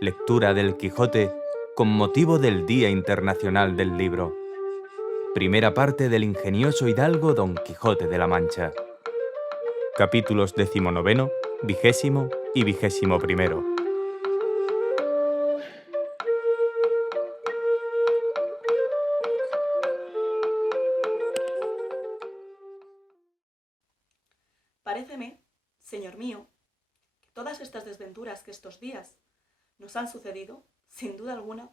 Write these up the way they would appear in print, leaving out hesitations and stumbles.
Lectura del Quijote con motivo del Día Internacional del Libro. Primera parte del ingenioso hidalgo Don Quijote de la Mancha. Capítulos 19, 20 y 21. Paréceme, señor mío, que todas estas desventuras que estos días nos han sucedido, sin duda alguna,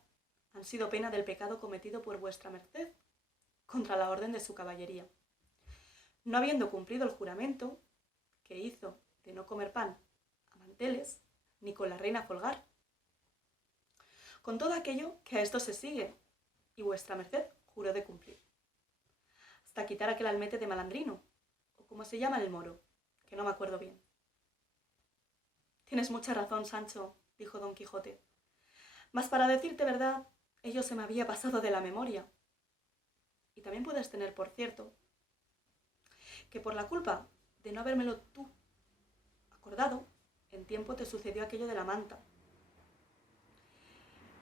han sido pena del pecado cometido por vuestra merced contra la orden de su caballería, no habiendo cumplido el juramento que hizo de no comer pan a manteles ni con la reina folgar, con todo aquello que a esto se sigue, y vuestra merced juró de cumplir, hasta quitar aquel almete de malandrino, o como se llama el moro, que no me acuerdo bien. Tienes mucha razón, Sancho, dijo Don Quijote, mas para decirte verdad, ello se me había pasado de la memoria. Y también puedes tener por cierto que por la culpa de no habérmelo tú acordado, en tiempo te sucedió aquello de la manta.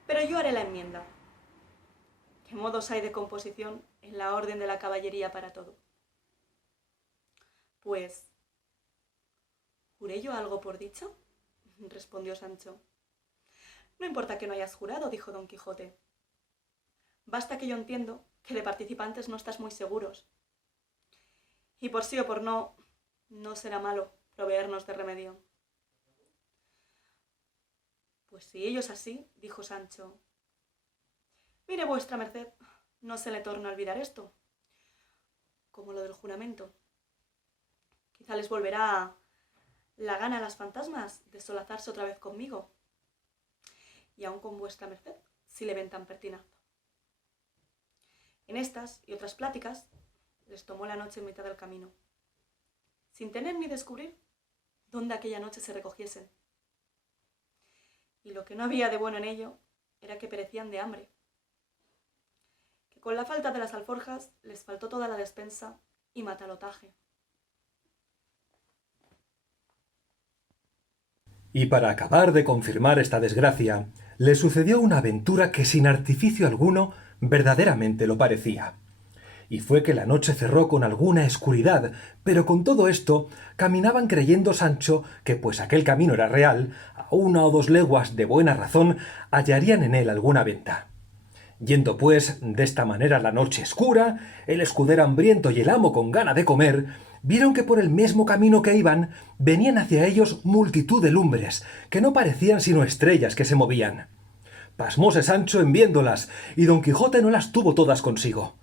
Pero yo haré la enmienda. ¿Qué modos hay de composición en la orden de la caballería para todo? Pues, ¿juré yo algo por dicho? Respondió Sancho. No importa que no hayas jurado, dijo Don Quijote. Basta que yo entiendo que de participantes no estás muy seguros. Y por sí o por no, no será malo proveernos de remedio. Pues si ello es así, dijo Sancho, mire vuestra merced, no se le torna a olvidar esto, como lo del juramento. Quizá les volverá la gana a las fantasmas de solazarse otra vez conmigo, y aun con vuestra merced, si le ven tan pertinazo. En estas y otras pláticas les tomó la noche en mitad del camino, sin tener ni descubrir dónde aquella noche se recogiesen. Y lo que no había de bueno en ello era que perecían de hambre, que con la falta de las alforjas les faltó toda la despensa y matalotaje. Y para acabar de confirmar esta desgracia, le sucedió una aventura que sin artificio alguno verdaderamente lo parecía. Y fue que la noche cerró con alguna escuridad, pero con todo esto caminaban creyendo Sancho que pues aquel camino era real, a 1 o 2 leguas de buena razón hallarían en él alguna venta. Yendo pues de esta manera la noche escura, el escudero hambriento y el amo con gana de comer, vieron que por el mismo camino que iban venían hacia ellos multitud de lumbres, que no parecían sino estrellas que se movían. Pasmóse Sancho en viéndolas, y Don Quijote no las tuvo todas consigo.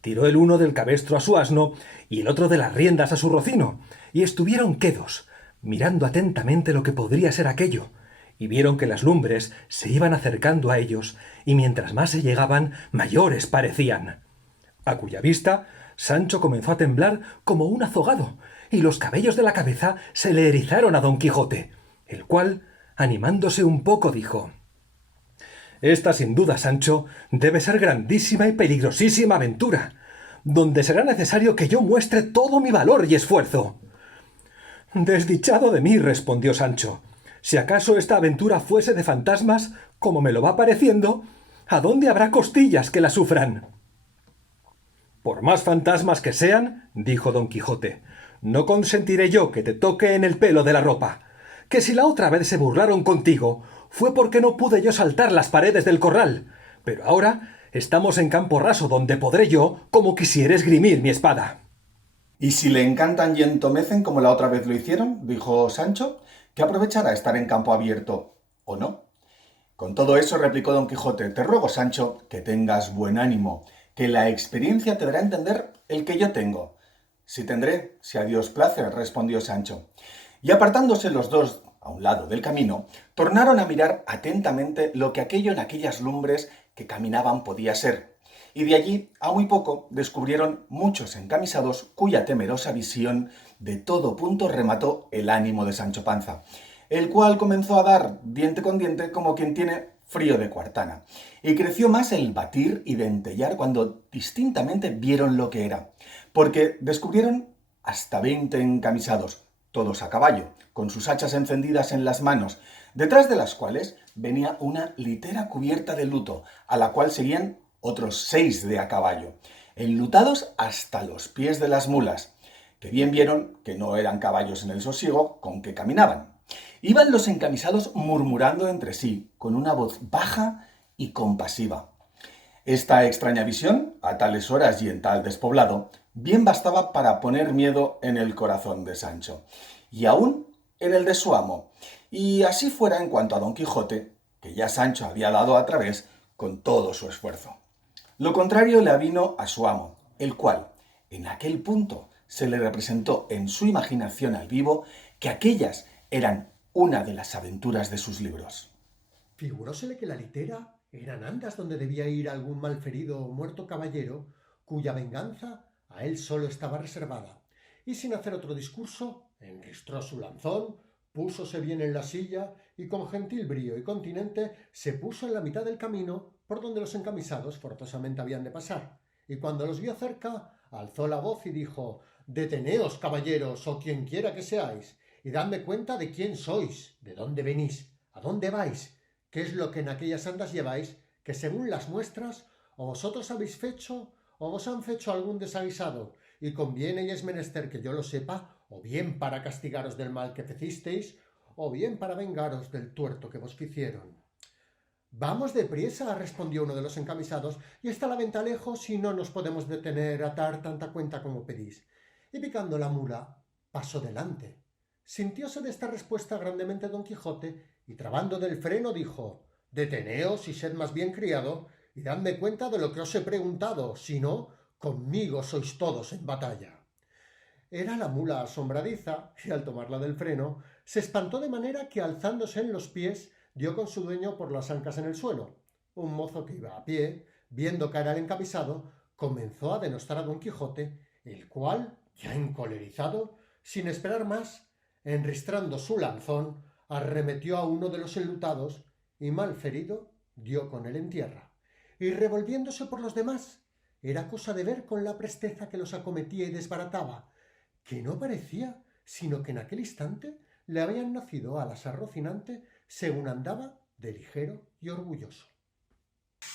Tiró el uno del cabestro a su asno y el otro de las riendas a su rocino, y estuvieron quedos, mirando atentamente lo que podría ser aquello, y vieron que las lumbres se iban acercando a ellos, y mientras más se llegaban, mayores parecían. A cuya vista, Sancho comenzó a temblar como un azogado, y los cabellos de la cabeza se le erizaron a Don Quijote, el cual, animándose un poco, dijo: «Esta, sin duda, Sancho, debe ser grandísima y peligrosísima aventura, donde será necesario que yo muestre todo mi valor y esfuerzo». «Desdichado de mí», respondió Sancho, «si acaso esta aventura fuese de fantasmas, como me lo va pareciendo, ¿a dónde habrá costillas que la sufran?» «Por más fantasmas que sean», dijo Don Quijote, «no consentiré yo que te toque en el pelo de la ropa, que si la otra vez se burlaron contigo, fue porque no pude yo saltar las paredes del corral, pero ahora estamos en campo raso donde podré yo, como quisiera, esgrimir mi espada». «Y si le encantan y entomecen como la otra vez lo hicieron», dijo Sancho, «¿qué aprovechará estar en campo abierto, o no?» Con todo eso replicó Don Quijote: «Te ruego, Sancho, que tengas buen ánimo, que la experiencia te dará a entender el que yo tengo». «Sí tendré, si a Dios place», respondió Sancho. Y apartándose los dos a un lado del camino, tornaron a mirar atentamente lo que aquello en aquellas lumbres que caminaban podía ser, y de allí a muy poco descubrieron muchos encamisados cuya temerosa visión de todo punto remató el ánimo de Sancho Panza, el cual comenzó a dar diente con diente como quien tiene frío de cuartana, y creció más el batir y dentellar cuando distintamente vieron lo que era, porque descubrieron hasta 20 encamisados, todos a caballo, con sus hachas encendidas en las manos, detrás de las cuales venía una litera cubierta de luto, a la cual seguían otros 6 de a caballo, enlutados hasta los pies de las mulas, que bien vieron que no eran caballos en el sosiego con que caminaban. Iban los encamisados murmurando entre sí, con una voz baja y compasiva. Esta extraña visión, a tales horas y en tal despoblado, bien bastaba para poner miedo en el corazón de Sancho, y aún en el de su amo, y así fuera en cuanto a Don Quijote, que ya Sancho había dado a través con todo su esfuerzo. Lo contrario le avino a su amo, el cual, en aquel punto, se le representó en su imaginación al vivo que aquellas eran una de las aventuras de sus libros. Figurósele que la litera eran andas donde debía ir algún malferido o muerto caballero, cuya venganza a él solo estaba reservada, y sin hacer otro discurso, enristró su lanzón, púsose bien en la silla, y con gentil brío y continente se puso en la mitad del camino por donde los encamisados forzosamente habían de pasar, y cuando los vio cerca, alzó la voz y dijo: «Deteneos, caballeros, o quien quiera que seáis, y dadme cuenta de quién sois, de dónde venís, a dónde vais, qué es lo que en aquellas andas lleváis, que según las muestras, o vosotros habéis fecho, o vos han fecho algún desaguisado, y conviene y es menester que yo lo sepa, o bien para castigaros del mal que fecisteis, o bien para vengaros del tuerto que vos ficieron». «Vamos depriesa», respondió uno de los encamisados, «y está la venta lejos y no nos podemos detener a dar tanta cuenta como pedís». Y picando la mula, pasó delante. Sintióse de esta respuesta grandemente Don Quijote, y trabando del freno dijo: «Deteneos y sed más bien criado, y dadme cuenta de lo que os he preguntado, si no, conmigo sois todos en batalla». Era la mula asombradiza, y al tomarla del freno, se espantó de manera que, alzándose en los pies, dio con su dueño por las ancas en el suelo. Un mozo que iba a pie, viendo caer al encamisado, comenzó a denostar a Don Quijote, el cual, ya encolerizado, sin esperar más, enristrando su lanzón, arremetió a uno de los enlutados y, mal ferido, dio con él en tierra. Y revolviéndose por los demás, era cosa de ver con la presteza que los acometía y desbarataba, que no parecía sino que en aquel instante le habían nacido alas a Rocinante, según andaba de ligero y orgulloso.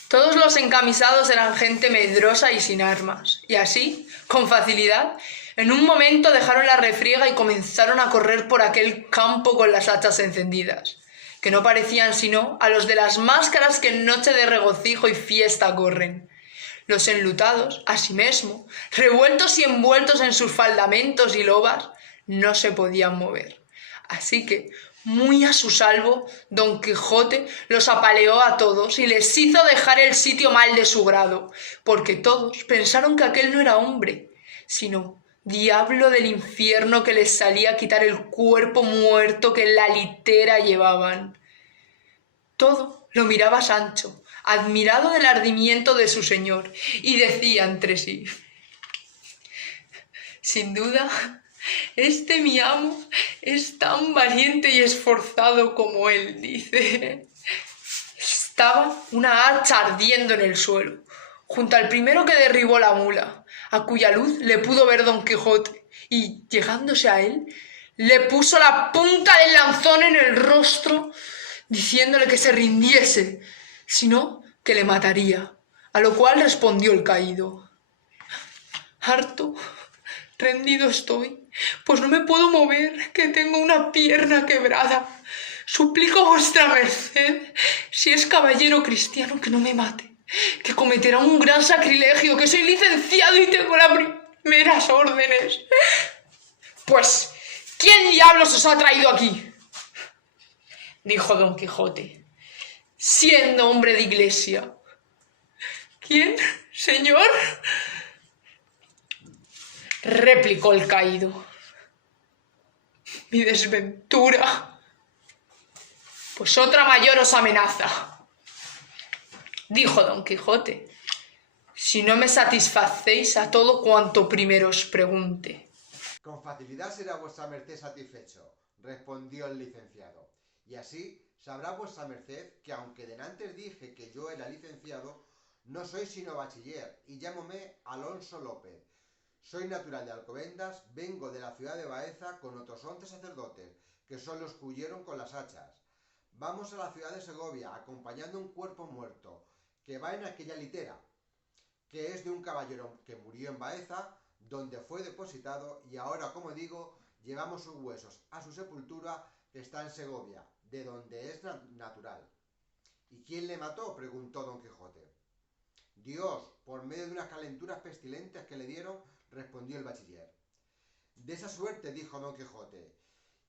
Todos los encamisados eran gente medrosa y sin armas, y así, con facilidad, en un momento dejaron la refriega y comenzaron a correr por aquel campo con las hachas encendidas, que no parecían sino a los de las máscaras que en noche de regocijo y fiesta corren. Los enlutados, asimismo, revueltos y envueltos en sus faldamentos y lobas, no se podían mover. Así que, muy a su salvo, Don Quijote los apaleó a todos y les hizo dejar el sitio mal de su grado, porque todos pensaron que aquel no era hombre, sino diablo del infierno que les salía a quitar el cuerpo muerto que en la litera llevaban. Todo lo miraba Sancho, admirado del ardimiento de su señor, y decía entre sí: «Sin duda, este mi amo es tan valiente y esforzado como él dice». Estaba una hacha ardiendo en el suelo, junto al primero que derribó la mula, a cuya luz le pudo ver Don Quijote, y, llegándose a él, le puso la punta del lanzón en el rostro, diciéndole que se rindiese, si no, que le mataría, a lo cual respondió el caído: «Harto rendido estoy, pues no me puedo mover, que tengo una pierna quebrada. Suplico a vuestra merced, si es caballero cristiano, que no me mate, que cometerá un gran sacrilegio, que soy licenciado y tengo las primeras órdenes». «Pues, ¿quién diablos os ha traído aquí?», dijo Don Quijote, siendo hombre de iglesia. «¿Quién, señor?», replicó el caído. «Mi desventura, pues otra mayor os amenaza», dijo Don Quijote, «si no me satisfacéis a todo cuanto primero os pregunte». «Con facilidad será vuestra merced satisfecho», respondió el licenciado, «y así sabrá vuestra merced que aunque denantes dije que yo era licenciado, no soy sino bachiller, y llámome Alonso López. Soy natural de Alcobendas, vengo de la ciudad de Baeza con otros 11 sacerdotes, que son los que huyeron con las hachas. Vamos a la ciudad de Segovia, acompañando un cuerpo muerto, que va en aquella litera, que es de un caballero que murió en Baeza, donde fue depositado, y ahora, como digo, llevamos sus huesos a su sepultura, que está en Segovia, de donde es natural. ¿Y quién le mató?, preguntó Don Quijote. Dios, por medio de unas calenturas pestilentes que le dieron, respondió el bachiller. De esa suerte, dijo Don Quijote,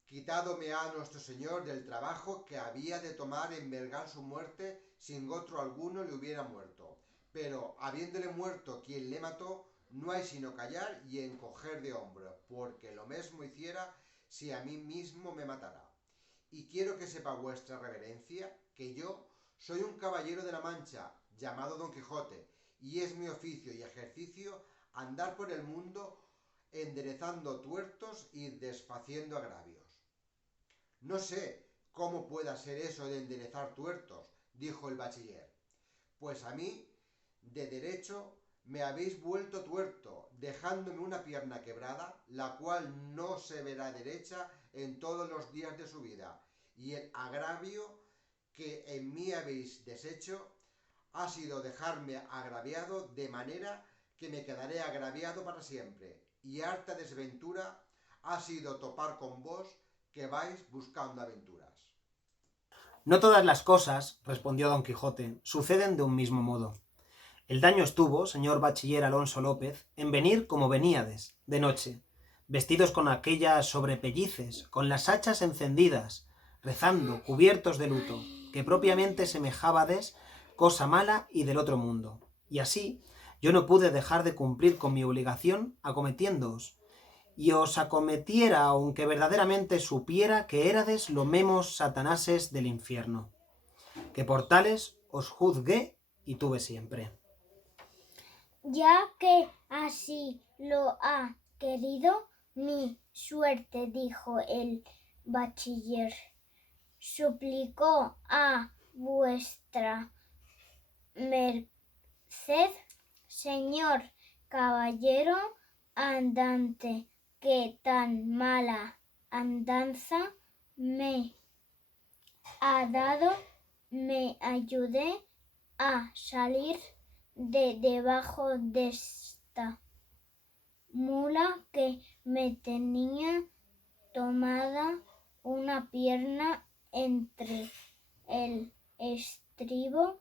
quitádome a nuestro señor del trabajo que había de tomar en vergar su muerte, sin otro alguno le hubiera muerto. Pero, habiéndole muerto quien le mató, no hay sino callar y encoger de hombros, porque lo mismo hiciera si a mí mismo me matara. Y quiero que sepa vuestra reverencia que yo soy un caballero de la Mancha, llamado Don Quijote, y es mi oficio y ejercicio andar por el mundo enderezando tuertos y desfaciendo agravios. No sé cómo pueda ser eso de enderezar tuertos, dijo el bachiller, pues a mí, de derecho, me habéis vuelto tuerto, dejándome una pierna quebrada, la cual no se verá derecha en todos los días de su vida, y el agravio que en mí habéis deshecho ha sido dejarme agraviado, de manera que me quedaré agraviado para siempre, y harta desventura ha sido topar con vos, que vais buscando aventuras. No todas las cosas, respondió Don Quijote, suceden de un mismo modo. El daño estuvo, señor bachiller Alonso López, en venir como veníades, de noche, vestidos con aquellas sobrepellices, con las hachas encendidas, rezando, cubiertos de luto, que propiamente semejábades cosa mala y del otro mundo. Y así yo no pude dejar de cumplir con mi obligación acometiéndoos, y os acometiera aunque verdaderamente supiera que érades lo memos satanases del infierno, que por tales os juzgué y tuve siempre. Ya que así lo ha querido mi suerte, dijo el bachiller, suplicó a vuestra merced, señor caballero andante, que tan mala andanza me ha dado, me ayude a salir de debajo de esta mula que me tenía tomada una pierna entre el estribo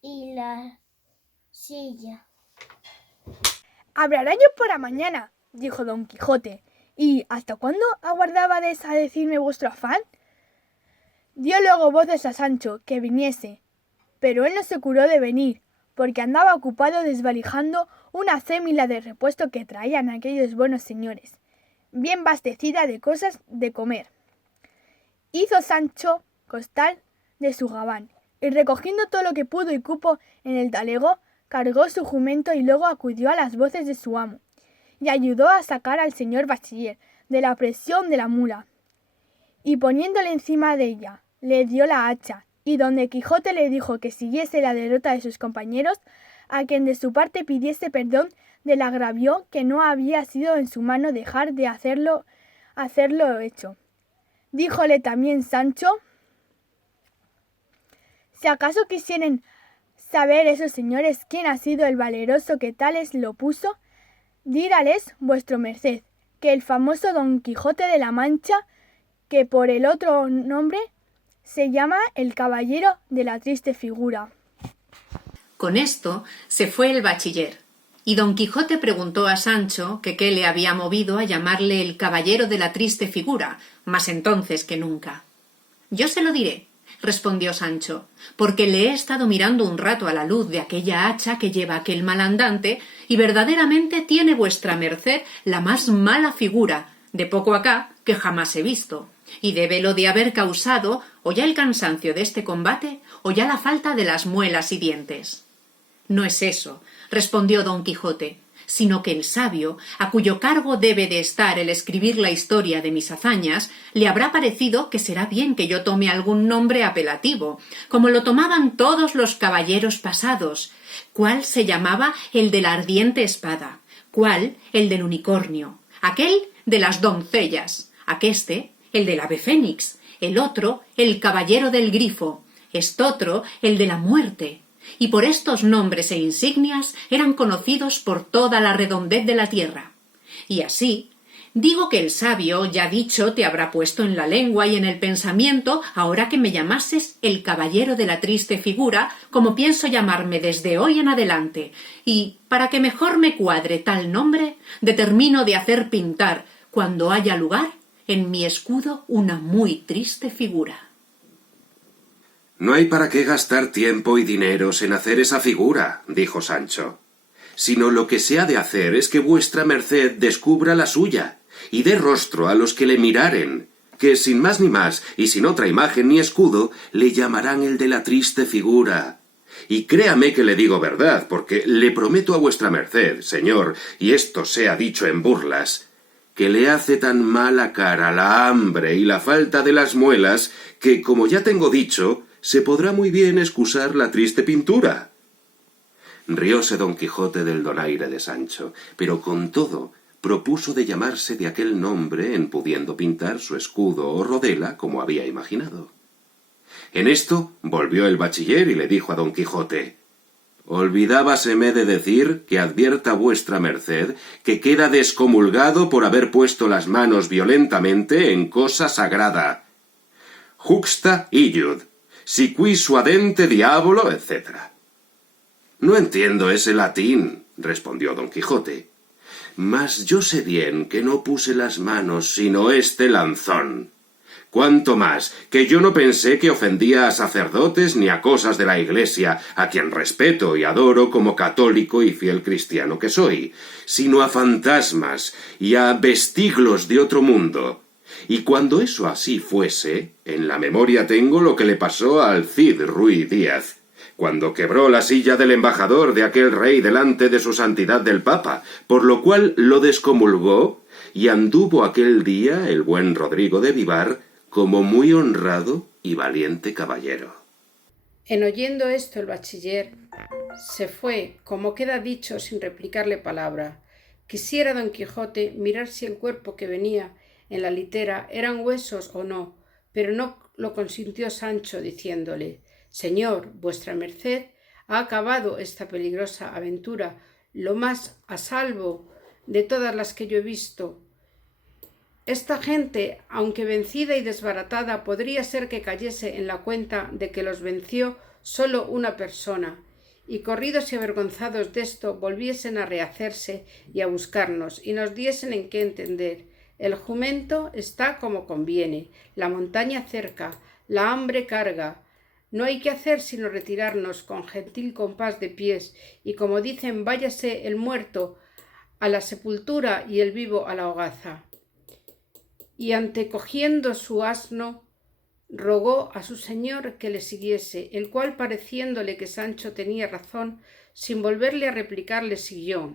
y la silla. Habrá rayo por la mañana, dijo Don Quijote. ¿Y hasta cuándo aguardabades a decirme vuestro afán? Dio luego voces a Sancho que viniese, pero él no se curó de venir, porque andaba ocupado desvalijando una acémila de repuesto que traían aquellos buenos señores, bien bastecida de cosas de comer. Hizo Sancho costal de su gabán, y recogiendo todo lo que pudo y cupo en el talego, cargó su jumento y luego acudió a las voces de su amo, y ayudó a sacar al señor bachiller de la presión de la mula, y poniéndole encima de ella, le dio la hacha, y donde Quijote le dijo que siguiese la derrota de sus compañeros, a quien de su parte pidiese perdón del agravio que no había sido en su mano dejar de hacerlo hecho. Díjole también Sancho, si acaso quisieren saber esos señores quién ha sido el valeroso que tales lo puso, dírales vuestro merced, que el famoso Don Quijote de la Mancha, que por el otro nombre se llama el caballero de la triste figura. Con esto se fue el bachiller, y Don Quijote preguntó a Sancho que qué le había movido a llamarle el caballero de la triste figura, más entonces que nunca. Yo se lo diré, respondió Sancho, porque le he estado mirando un rato a la luz de aquella hacha que lleva aquel malandante, y verdaderamente tiene vuestra merced la más mala figura, de poco acá, que jamás he visto, y débelo de haber causado o ya el cansancio de este combate, o ya la falta de las muelas y dientes. No es eso, respondió Don Quijote, sino que el sabio, a cuyo cargo debe de estar el escribir la historia de mis hazañas, le habrá parecido que será bien que yo tome algún nombre apelativo, como lo tomaban todos los caballeros pasados, cuál se llamaba el de la ardiente espada, cuál el del unicornio, aquel de las doncellas, aquéste el del ave fénix, el otro el caballero del grifo, estotro el de la muerte, y por estos nombres e insignias eran conocidos por toda la redondez de la tierra. Y así, digo que el sabio, ya dicho, te habrá puesto en la lengua y en el pensamiento, ahora que me llamases el caballero de la triste figura, como pienso llamarme desde hoy en adelante, y, para que mejor me cuadre tal nombre, determino de hacer pintar, cuando haya lugar, en mi escudo una muy triste figura. No hay para qué gastar tiempo y dineros en hacer esa figura, dijo Sancho, sino lo que se ha de hacer es que vuestra merced descubra la suya, y dé rostro a los que le miraren, que sin más ni más, y sin otra imagen ni escudo, le llamarán el de la triste figura. Y créame que le digo verdad, porque le prometo a vuestra merced, señor, y esto sea dicho en burlas, que le hace tan mala cara la hambre y la falta de las muelas, que, como ya tengo dicho, se podrá muy bien excusar la triste pintura. Rióse don Quijote del donaire de Sancho, pero con todo propuso de llamarse de aquel nombre en pudiendo pintar su escudo o rodela como había imaginado. En esto volvió el bachiller y le dijo a don Quijote: «Olvidábaseme de decir que advierta vuestra merced que queda descomulgado por haber puesto las manos violentamente en cosa sagrada. Juxta illud, si qui suadente diabolo, etc». «No entiendo ese latín», respondió don Quijote, «mas yo sé bien que no puse las manos sino este lanzón. Cuanto más que yo no pensé que ofendía a sacerdotes ni a cosas de la Iglesia, a quien respeto y adoro como católico y fiel cristiano que soy, sino a fantasmas y a vestiglos de otro mundo. Y cuando eso así fuese, en la memoria tengo lo que le pasó al Cid Ruy Díaz, cuando quebró la silla del embajador de aquel rey delante de su santidad del Papa, por lo cual lo descomulgó, y anduvo aquel día el buen Rodrigo de Vivar como muy honrado y valiente caballero». En oyendo esto el bachiller se fue, como queda dicho, sin replicarle palabra. Quisiera don Quijote mirar si el cuerpo que venía en la litera eran huesos o no, pero no lo consintió Sancho, diciéndole: «Señor, vuestra merced ha acabado esta peligrosa aventura lo más a salvo de todas las que yo he visto. Esta gente, aunque vencida y desbaratada, podría ser que cayese en la cuenta de que los venció solo una persona, y corridos y avergonzados de esto volviesen a rehacerse y a buscarnos, y nos diesen en qué entender. El jumento está como conviene, la montaña cerca, la hambre carga. No hay que hacer sino retirarnos con gentil compás de pies, y como dicen, váyase el muerto a la sepultura y el vivo a la hogaza». Y antecogiendo su asno, rogó a su señor que le siguiese, el cual, pareciéndole que Sancho tenía razón, sin volverle a replicar, le siguió.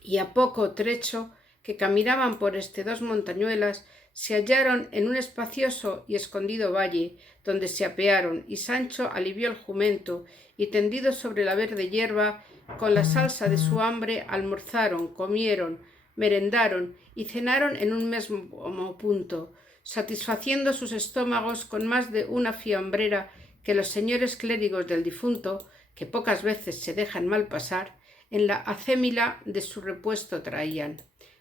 Y a poco trecho que caminaban por dos montañuelas, se hallaron en un espacioso y escondido valle, donde se apearon, y Sancho alivió el jumento, y tendido sobre la verde hierba, con la salsa de su hambre, almorzaron, comieron, merendaron y cenaron en un mismo punto, satisfaciendo sus estómagos con más de una fiambrera que los señores clérigos del difunto, que pocas veces se dejan mal pasar, en la acémila de su repuesto traían.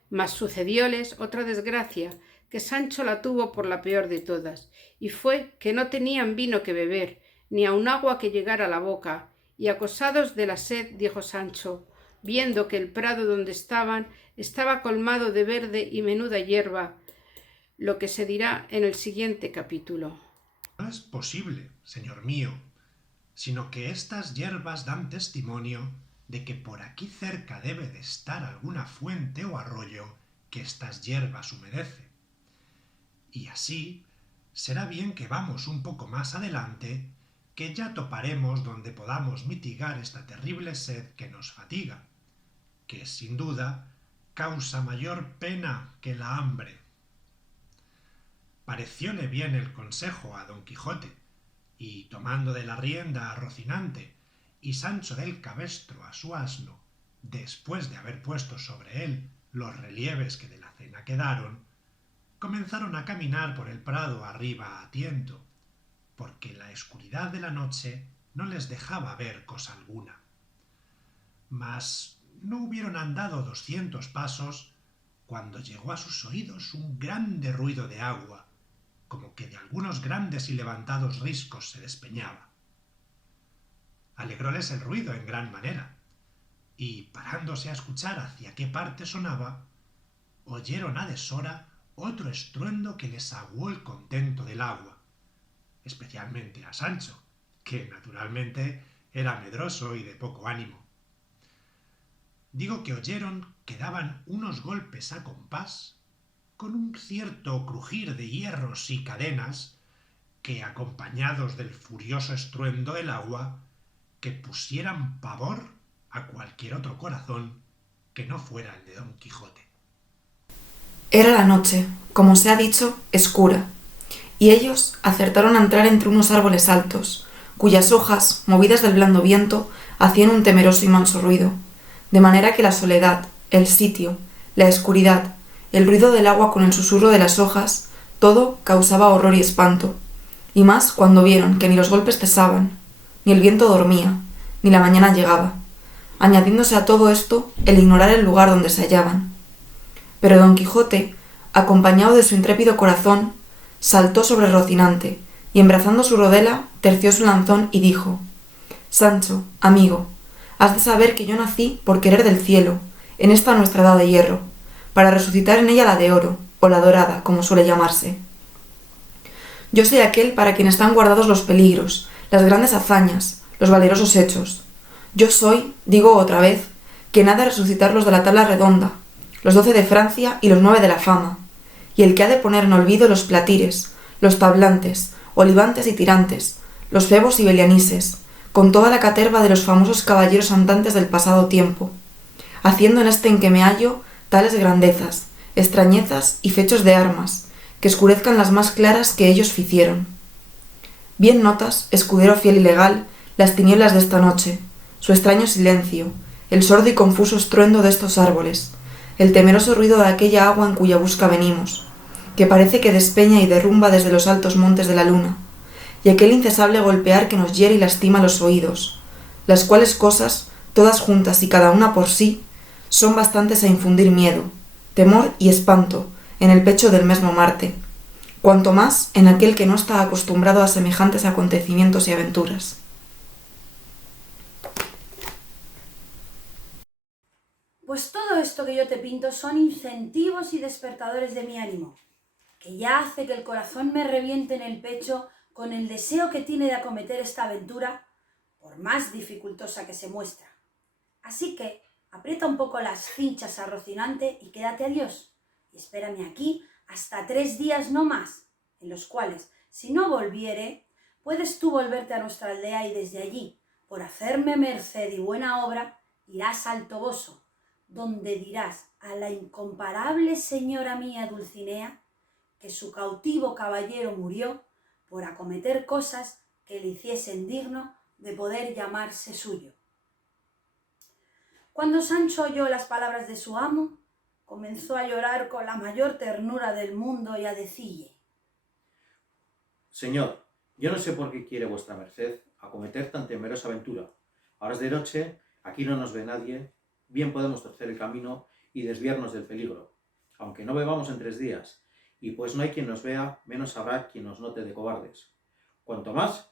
Mas sucedióles otra desgracia, que Sancho la tuvo por la peor de todas, y fue que no tenían vino que beber, ni aun agua que llegara a la boca, y acosados de la sed, dijo Sancho, viendo que el prado donde estaban estaba colmado de verde y menuda hierba, lo que se dirá en el siguiente capítulo. No es posible, señor mío, sino que estas hierbas dan testimonio de que por aquí cerca debe de estar alguna fuente o arroyo que estas hierbas humedece. Y así será bien que vamos un poco más adelante, que ya toparemos donde podamos mitigar esta terrible sed que nos fatiga, que sin duda causa mayor pena que la hambre. Parecióle bien el consejo a don Quijote, y tomando de la rienda a Rocinante y Sancho del cabestro a su asno, después de haber puesto sobre él los relieves que de la cena quedaron, comenzaron a caminar por el prado arriba a tiento, porque la oscuridad de la noche no les dejaba ver cosa alguna. Mas no hubieron andado 200 pasos cuando llegó a sus oídos un grande ruido de agua, como que de algunos grandes y levantados riscos se despeñaba. Alegróles el ruido en gran manera, y parándose a escuchar hacia qué parte sonaba, oyeron a deshora otro estruendo que les aguó el contento del agua, especialmente a Sancho, que naturalmente era medroso y de poco ánimo. Digo que oyeron que daban unos golpes a compás, con un cierto crujir de hierros y cadenas, que, acompañados del furioso estruendo del agua, que pusieran pavor a cualquier otro corazón que no fuera el de Don Quijote. Era la noche, como se ha dicho, escura, y ellos acertaron a entrar entre unos árboles altos, cuyas hojas, movidas del blando viento, hacían un temeroso y manso ruido, de manera que la soledad, el sitio, la escuridad, el ruido del agua con el susurro de las hojas, todo causaba horror y espanto, y más cuando vieron que ni los golpes cesaban, ni el viento dormía, ni la mañana llegaba, añadiéndose a todo esto el ignorar el lugar donde se hallaban. Pero Don Quijote, acompañado de su intrépido corazón, saltó sobre Rocinante, y embrazando su rodela, terció su lanzón y dijo: «Sancho, amigo, has de saber que yo nací por querer del cielo, en esta nuestra edad de hierro, para resucitar en ella la de oro, o la dorada, como suele llamarse. Yo soy aquel para quien están guardados los peligros, las grandes hazañas, los valerosos hechos. Yo soy, digo otra vez, quien ha de resucitar los de la tabla redonda, los 12 de Francia y los 9 de la fama, y el que ha de poner en olvido los platires, los tablantes, olivantes y tirantes, los febos y belianises, con toda la caterva de los famosos caballeros andantes del pasado tiempo, haciendo en este en que me hallo tales grandezas, extrañezas y fechos de armas, que escurezcan las más claras que ellos ficieron. Bien notas, escudero fiel y legal, las tinieblas de esta noche, su extraño silencio, el sordo y confuso estruendo de estos árboles, el temeroso ruido de aquella agua en cuya busca venimos, que parece que despeña y derrumba desde los altos montes de la luna, y aquel incesable golpear que nos hiere y lastima los oídos, las cuales cosas, todas juntas y cada una por sí, son bastantes a infundir miedo, temor y espanto en el pecho del mesmo Marte, cuanto más en aquel que no está acostumbrado a semejantes acontecimientos y aventuras». Pues todo esto que yo te pinto son incentivos y despertadores de mi ánimo, que ya hace que el corazón me reviente en el pecho con el deseo que tiene de acometer esta aventura, por más dificultosa que se muestra. Así que aprieta un poco las cinchas a Rocinante y quédate a Dios, y espérame aquí hasta 3 días no más, en los cuales, si no volviere, puedes tú volverte a nuestra aldea y desde allí, por hacerme merced y buena obra, irás al Toboso, donde dirás a la incomparable señora mía Dulcinea que su cautivo caballero murió por acometer cosas que le hiciesen digno de poder llamarse suyo. Cuando Sancho oyó las palabras de su amo, comenzó a llorar con la mayor ternura del mundo y a decille: «Señor, yo no sé por qué quiere vuestra merced acometer tan temerosa aventura. Ahora es de noche, aquí no nos ve nadie, bien podemos torcer el camino y desviarnos del peligro, aunque no bebamos en 3 días, y pues no hay quien nos vea, menos habrá quien nos note de cobardes. Cuanto más,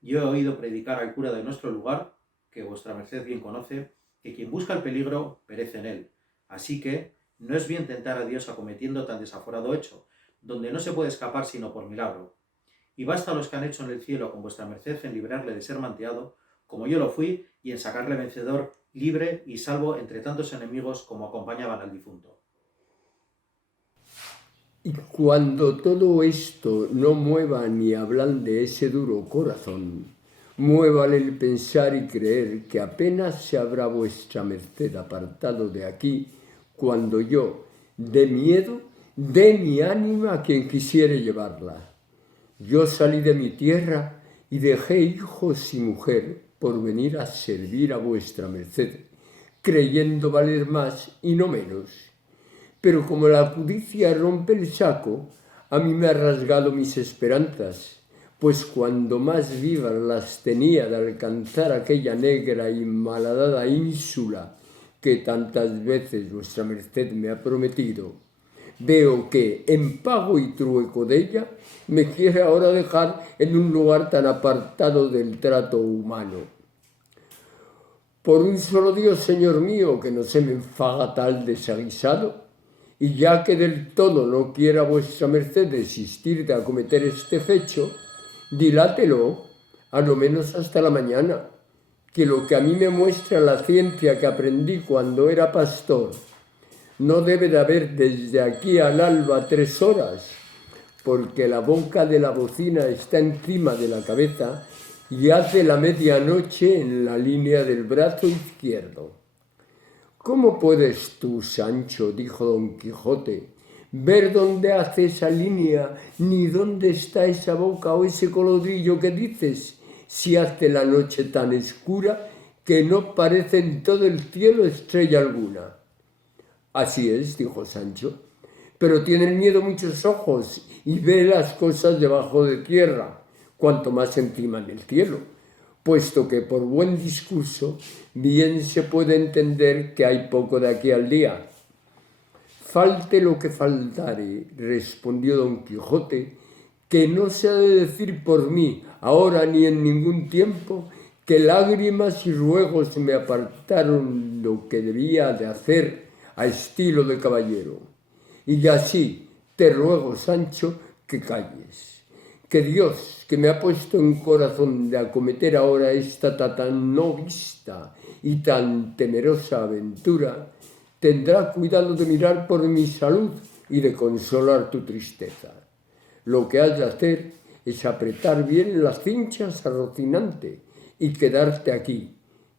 yo he oído predicar al cura de nuestro lugar, que vuestra merced bien conoce, que quien busca el peligro perece en él. Así que no es bien tentar a Dios acometiendo tan desaforado hecho, donde no se puede escapar sino por milagro. Y basta a los que han hecho en el cielo con vuestra merced en librarle de ser manteado, como yo lo fui, y en sacarle vencedor, libre y salvo entre tantos enemigos como acompañaban al difunto». Y cuando todo esto no mueva ni ablande ese duro corazón, muévale el pensar y creer que apenas se habrá vuestra merced apartado de aquí, cuando yo, de miedo, dé mi ánima a quien quisiere llevarla. Yo salí de mi tierra y dejé hijos y mujer por venir a servir a vuestra merced, creyendo valer más y no menos. Pero como la codicia rompe el saco, a mí me ha rasgado mis esperanzas, pues cuando más vivas las tenía de alcanzar aquella negra y malhadada ínsula que tantas veces vuestra merced me ha prometido, veo que, en pago y trueco de ella, me quiere ahora dejar en un lugar tan apartado del trato humano. Por un solo Dios, señor mío, que no se me enfaga tal desaguisado, y ya que del todo no quiera vuestra merced desistir de acometer este fecho, dilátelo, a lo menos hasta la mañana, que lo que a mí me muestra la ciencia que aprendí cuando era pastor, no debe de haber desde aquí al alba 3 horas, porque la boca de la bocina está encima de la cabeza y hace la medianoche en la línea del brazo izquierdo. ¿Cómo puedes tú, Sancho, dijo Don Quijote, ver dónde hace esa línea, ni dónde está esa boca o ese colodrillo que dices, si hace la noche tan oscura que no parece en todo el cielo estrella alguna? Así es, dijo Sancho, pero tiene el miedo muchos ojos y ve las cosas debajo de tierra, cuanto más encima del cielo, puesto que por buen discurso bien se puede entender que hay poco de aquí al día. Falte lo que faltare, respondió Don Quijote, que no se ha de decir por mí, ahora ni en ningún tiempo, que lágrimas y ruegos me apartaron lo que debía de hacer a estilo de caballero. Y así te ruego, Sancho, que calles, que Dios, que me ha puesto en corazón de acometer ahora esta tan no vista y tan temerosa aventura, tendrá cuidado de mirar por mi salud y de consolar tu tristeza. Lo que has de hacer es apretar bien las cinchas a Rocinante y quedarte aquí,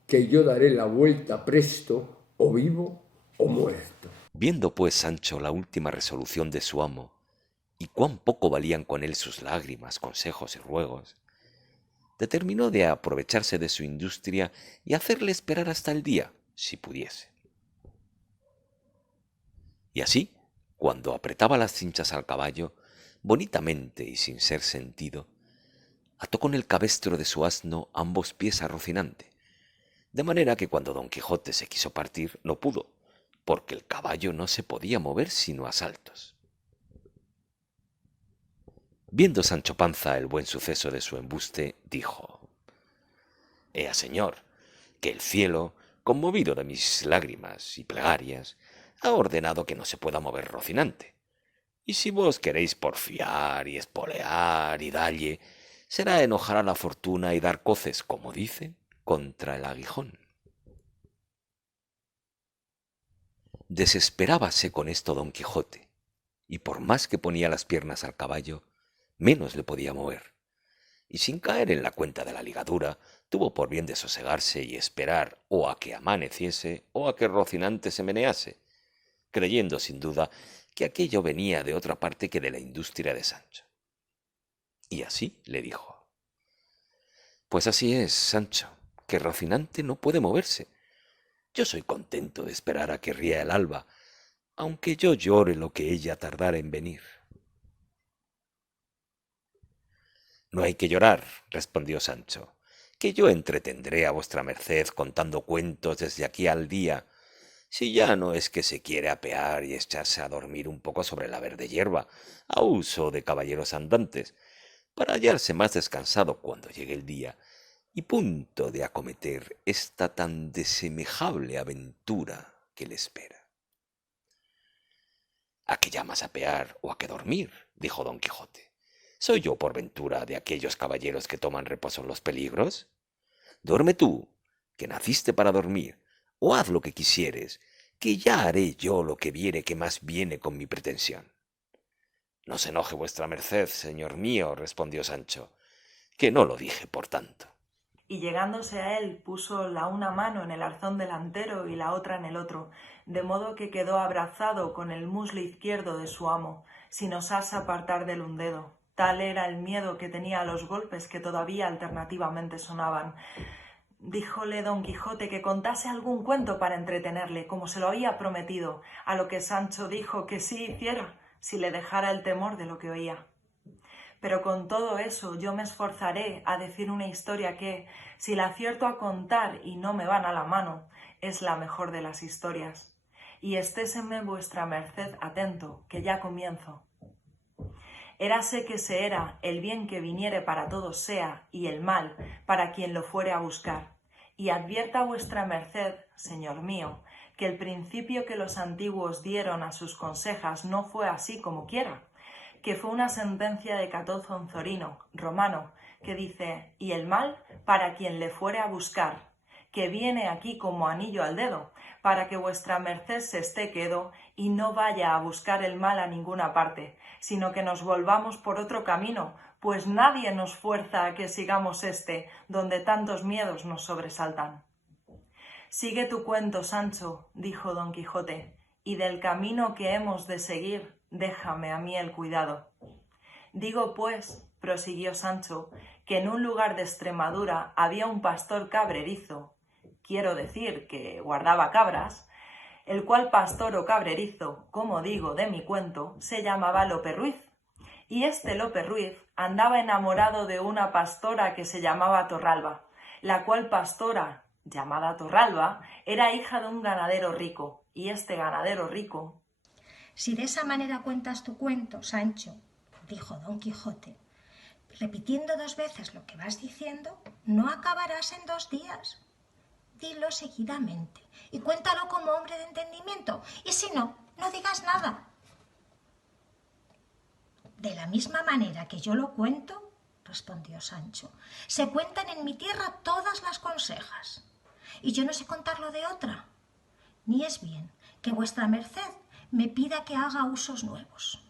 que yo daré la vuelta presto, o vivo o muerto. Viendo pues Sancho la última resolución de su amo, y cuán poco valían con él sus lágrimas, consejos y ruegos, determinó de aprovecharse de su industria y hacerle esperar hasta el día, si pudiese. Y así, cuando apretaba las cinchas al caballo, bonitamente y sin ser sentido, ató con el cabestro de su asno ambos pies a Rocinante, de manera que cuando Don Quijote se quiso partir no pudo, porque el caballo no se podía mover sino a saltos. Viendo Sancho Panza el buen suceso de su embuste, dijo: «Ea, señor, que el cielo, conmovido de mis lágrimas y plegarias, ha ordenado que no se pueda mover Rocinante. Y si vos queréis porfiar y espolear y dalle, será enojar a la fortuna y dar coces, como dicen, contra el aguijón». Desesperábase con esto Don Quijote, y por más que ponía las piernas al caballo, menos le podía mover, y sin caer en la cuenta de la ligadura, tuvo por bien de sosegarse y esperar o a que amaneciese o a que Rocinante se menease, creyendo sin duda que aquello venía de otra parte que de la industria de Sancho. Y así le dijo: «Pues así es, Sancho, que Rocinante no puede moverse. Yo soy contento de esperar a que ría el alba, aunque yo llore lo que ella tardara en venir». «No hay que llorar», respondió Sancho, «que yo entretendré a vuestra merced contando cuentos desde aquí al día, si ya no es que se quiere apear y echarse a dormir un poco sobre la verde hierba, a uso de caballeros andantes, para hallarse más descansado cuando llegue el día y punto de acometer esta tan desemejable aventura que le espera». «¿A qué llamas apear o a qué dormir?», dijo Don Quijote. «¿Soy yo por ventura de aquellos caballeros que toman reposo en los peligros? Duerme tú, que naciste para dormir, o haz lo que quisieres, que ya haré yo lo que viere que más viene con mi pretensión». «No se enoje vuestra merced, señor mío», respondió Sancho, «que no lo dije por tanto». Y llegándose a él puso la una mano en el arzón delantero y la otra en el otro, de modo que quedó abrazado con el muslo izquierdo de su amo, sin osarse apartar del un dedo. Tal era el miedo que tenía a los golpes que todavía alternativamente sonaban. Díjole Don Quijote que contase algún cuento para entretenerle, como se lo había prometido, a lo que Sancho dijo que sí hiciera, si le dejara el temor de lo que oía. Pero con todo eso yo me esforzaré a decir una historia que, si la acierto a contar y no me van a la mano, es la mejor de las historias. Y estéseme vuestra merced atento, que ya comienzo. Érase que se era, el bien que viniere para todos sea, y el mal para quien lo fuere a buscar. Y advierta vuestra merced, señor mío, que el principio que los antiguos dieron a sus consejas no fue así como quiera, que fue una sentencia de Cató Zonzorino, romano, que dice, y el mal para quien le fuere a buscar, que viene aquí como anillo al dedo, para que vuestra merced se esté quedo y no vaya a buscar el mal a ninguna parte, sino que nos volvamos por otro camino, pues nadie nos fuerza a que sigamos donde tantos miedos nos sobresaltan. Sigue tu cuento, Sancho, dijo Don Quijote, y del camino que hemos de seguir, déjame a mí el cuidado. Digo, pues, prosiguió Sancho, que en un lugar de Extremadura había un pastor cabrerizo, quiero decir que guardaba cabras, el cual pastor o cabrerizo, como digo de mi cuento, se llamaba Lope Ruiz. Y este Lope Ruiz andaba enamorado de una pastora que se llamaba Torralba, la cual pastora, llamada Torralba, era hija de un ganadero rico, y este ganadero rico... Si de esa manera cuentas tu cuento, Sancho, dijo Don Quijote, repitiendo 2 veces lo que vas diciendo, no acabarás en 2 días. Dilo seguidamente y cuéntalo como hombre de entendimiento, y si no, no digas nada. De la misma manera que yo lo cuento, respondió Sancho, se cuentan en mi tierra todas las consejas, y yo no sé contarlo de otra, ni es bien que vuestra merced me pida que haga usos nuevos.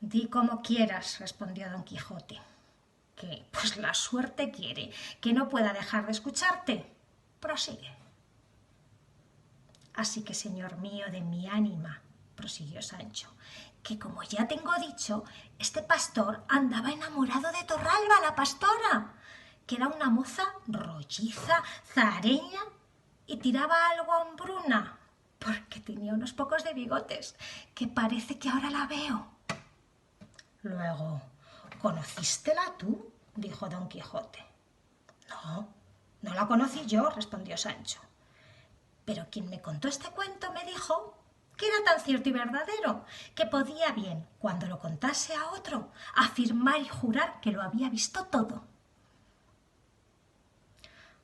Di como quieras, respondió Don Quijote, que pues la suerte quiere que no pueda dejar de escucharte. Prosigue. Así que, señor mío de mi ánima, prosiguió Sancho, que como ya tengo dicho, este pastor andaba enamorado de Torralba, la pastora, que era una moza rolliza, zahareña y tiraba algo a hombruna, porque tenía unos pocos de bigotes, que parece que ahora la veo. Luego, ¿conocístela tú? Dijo Don Quijote. No, no la conocí yo, respondió Sancho. Pero quien me contó este cuento me dijo que era tan cierto y verdadero que podía bien, cuando lo contase a otro, afirmar y jurar que lo había visto todo.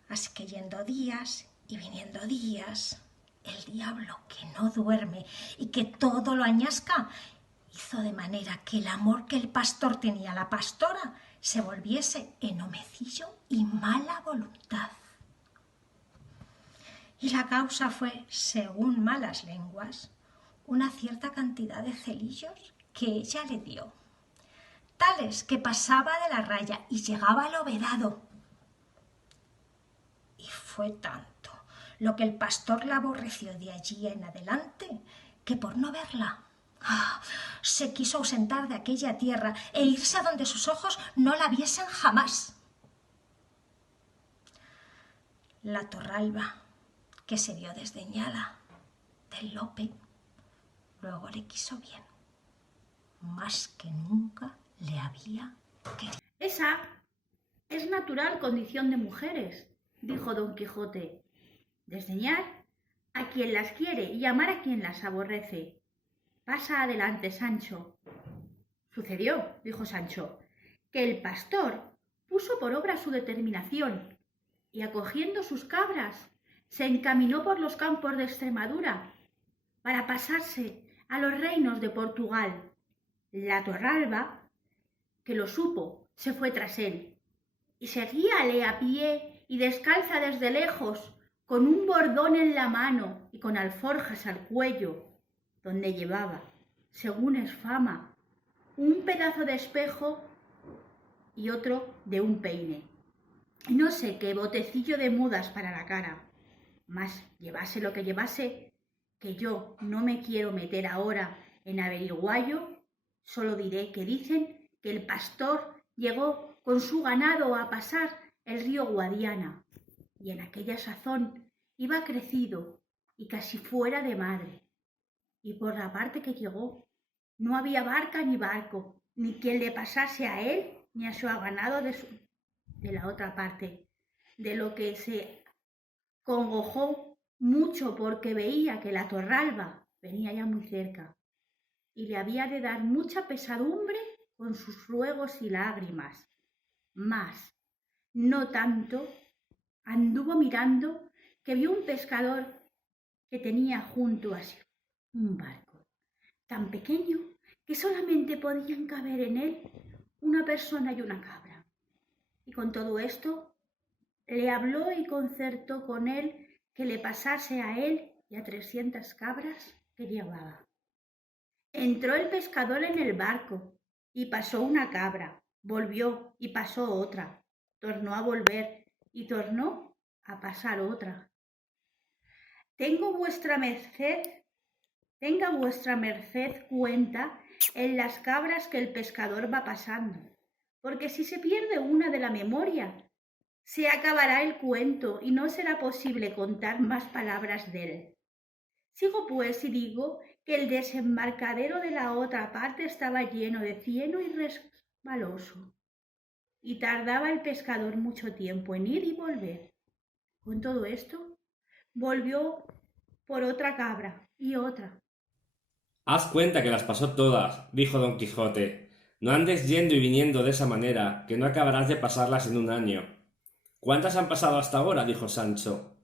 Así que yendo días y viniendo días, el diablo, que no duerme y que todo lo añasca, hizo de manera que el amor que el pastor tenía a la pastora se volviese enhomecillo y mala voluntad. Y la causa fue, según malas lenguas, una cierta cantidad de celillos que ella le dio, tales que pasaba de la raya y llegaba al vedado. Y fue tanto lo que el pastor la aborreció de allí en adelante, que por no verla, se quiso ausentar de aquella tierra e irse a donde sus ojos no la viesen jamás. La Torralba, que se vio desdeñada del Lope, luego le quiso bien, más que nunca le había querido. Esa es natural condición de mujeres, dijo Don Quijote, desdeñar a quien las quiere y amar a quien las aborrece. Pasa adelante, Sancho. Sucedió, dijo Sancho, que el pastor puso por obra su determinación y, acogiendo sus cabras, se encaminó por los campos de Extremadura para pasarse a los reinos de Portugal. La Torralba, que lo supo, se fue tras él y seguíale a pie y descalza desde lejos, con un bordón en la mano y con alforjas al cuello, donde llevaba, según es fama, un pedazo de espejo y otro de un peine. No sé qué botecillo de mudas para la cara, mas llevase lo que llevase, que yo no me quiero meter ahora en averiguallo, solo diré que dicen que el pastor llegó con su ganado a pasar el río Guadiana, y en aquella sazón iba crecido y casi fuera de madre. y por la parte que llegó no había barca ni barco, ni quien le pasase a él ni a su ganado de la otra parte, de lo que se congojó mucho porque veía que la Torralba venía ya muy cerca y le había de dar mucha pesadumbre con sus ruegos y lágrimas. Mas, no tanto, anduvo mirando que vio un pescador que tenía junto a sí un barco tan pequeño que solamente podían caber en él una persona y una cabra. Y con todo esto le habló y concertó con él que le pasase a él y a 300 cabras que llevaba. Entró el pescador en el barco y pasó una cabra, volvió y pasó otra, tornó a volver y tornó a pasar otra. Tenga vuestra merced cuenta en las cabras que el pescador va pasando, porque si se pierde una de la memoria, se acabará el cuento y no será posible contar más palabras de él. Sigo pues y digo que el desembarcadero de la otra parte estaba lleno de cieno y resbaloso, y tardaba el pescador mucho tiempo en ir y volver. Con todo esto, volvió por otra cabra y otra. Haz cuenta que las pasó todas, dijo Don Quijote. No andes yendo y viniendo de esa manera, que no acabarás de pasarlas en un año. ¿Cuántas han pasado hasta ahora? Dijo Sancho.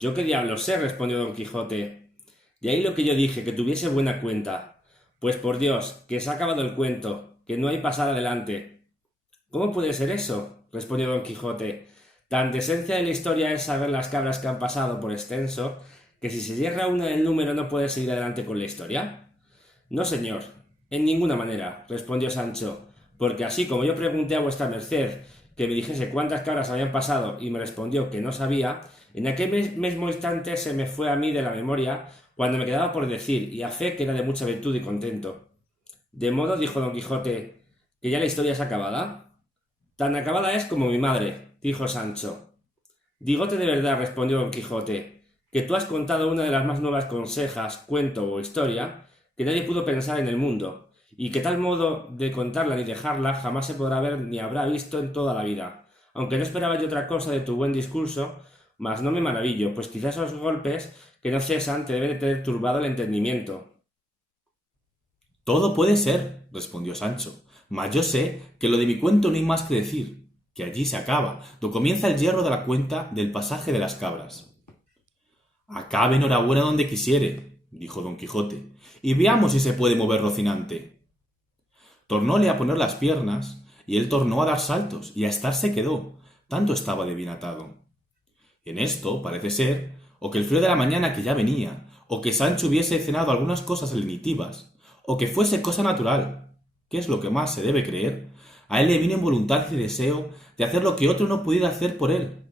Yo qué diablos sé, respondió Don Quijote. De ahí lo que yo dije, que tuviese buena cuenta. Pues por Dios, que se ha acabado el cuento, que no hay pasar adelante. ¿Cómo puede ser eso? Respondió Don Quijote. Tan de esencia de la historia es saber las cabras que han pasado por extenso, que si se yerra una del número no puede seguir adelante con la historia. No, señor, en ninguna manera, respondió Sancho, porque así como yo pregunté a vuestra merced que me dijese cuántas cabras habían pasado y me respondió que no sabía, en aquel mismo instante se me fue a mí de la memoria cuando me quedaba por decir, y a fe que era de mucha virtud y contento. De modo, dijo Don Quijote, que ya la historia es acabada. Tan acabada es como mi madre, dijo Sancho. Dígote de verdad, respondió Don Quijote, que tú has contado una de las más nuevas consejas, cuento o historia que nadie pudo pensar en el mundo, y que tal modo de contarla ni dejarla jamás se podrá ver ni habrá visto en toda la vida, aunque no esperaba yo otra cosa de tu buen discurso, mas no me maravillo, pues quizás esos golpes que no cesan te deben de tener turbado el entendimiento. Todo puede ser, respondió Sancho, mas yo sé que lo de mi cuento no hay más que decir, que allí se acaba, do comienza el hierro de la cuenta del pasaje de las cabras. Acabe enhorabuena donde quisiere, dijo Don Quijote, y veamos si se puede mover Rocinante. Tornóle a poner las piernas, y él tornó a dar saltos, y a estar se quedó, tanto estaba de bien atado. En esto parece ser, o que el frío de la mañana que ya venía, o que Sancho hubiese cenado algunas cosas lenitivas, o que fuese cosa natural, que es lo que más se debe creer, a él le vino en voluntad y deseo de hacer lo que otro no pudiera hacer por él.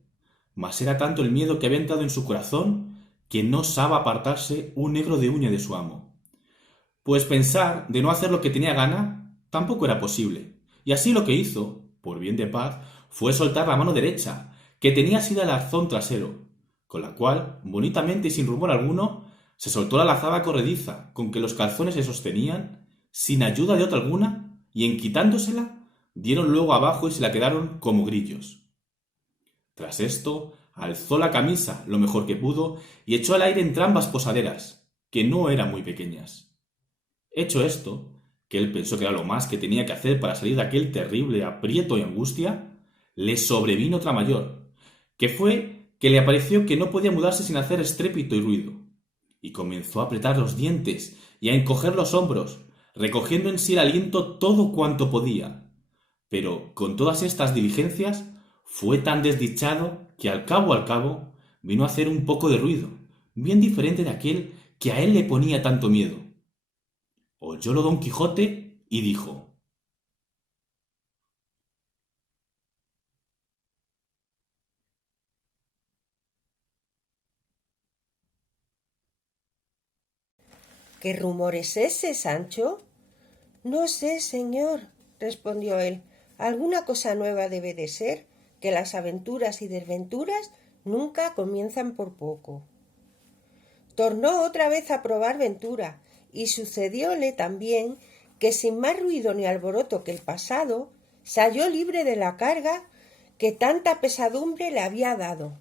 Mas era tanto el miedo que había entrado en su corazón que no sabe apartarse un negro de uña de su amo. Pues pensar de no hacer lo que tenía gana tampoco era posible, y así lo que hizo, por bien de paz, fue soltar la mano derecha, que tenía asida el arzón trasero, con la cual, bonitamente y sin rumor alguno, se soltó la lazada corrediza con que los calzones se sostenían, sin ayuda de otra alguna, y en quitándosela, dieron luego abajo y se la quedaron como grillos. Tras esto, alzó la camisa lo mejor que pudo y echó al aire entrambas posaderas, que no eran muy pequeñas. Hecho esto, que él pensó que era lo más que tenía que hacer para salir de aquel terrible aprieto y angustia, le sobrevino otra mayor, que fue que le apareció que no podía mudarse sin hacer estrépito y ruido, y comenzó a apretar los dientes y a encoger los hombros, recogiendo en sí el aliento todo cuanto podía. Pero con todas estas diligencias fue tan desdichado que al cabo vino a hacer un poco de ruido, bien diferente de aquel que a él le ponía tanto miedo. Oyólo Don Quijote y dijo: ¿Qué rumor es ese, Sancho? No sé, señor, respondió él. Alguna cosa nueva debe de ser, que las aventuras y desventuras nunca comienzan por poco. Tornó otra vez a probar ventura, y sucedióle también que sin más ruido ni alboroto que el pasado, se halló libre de la carga que tanta pesadumbre le había dado.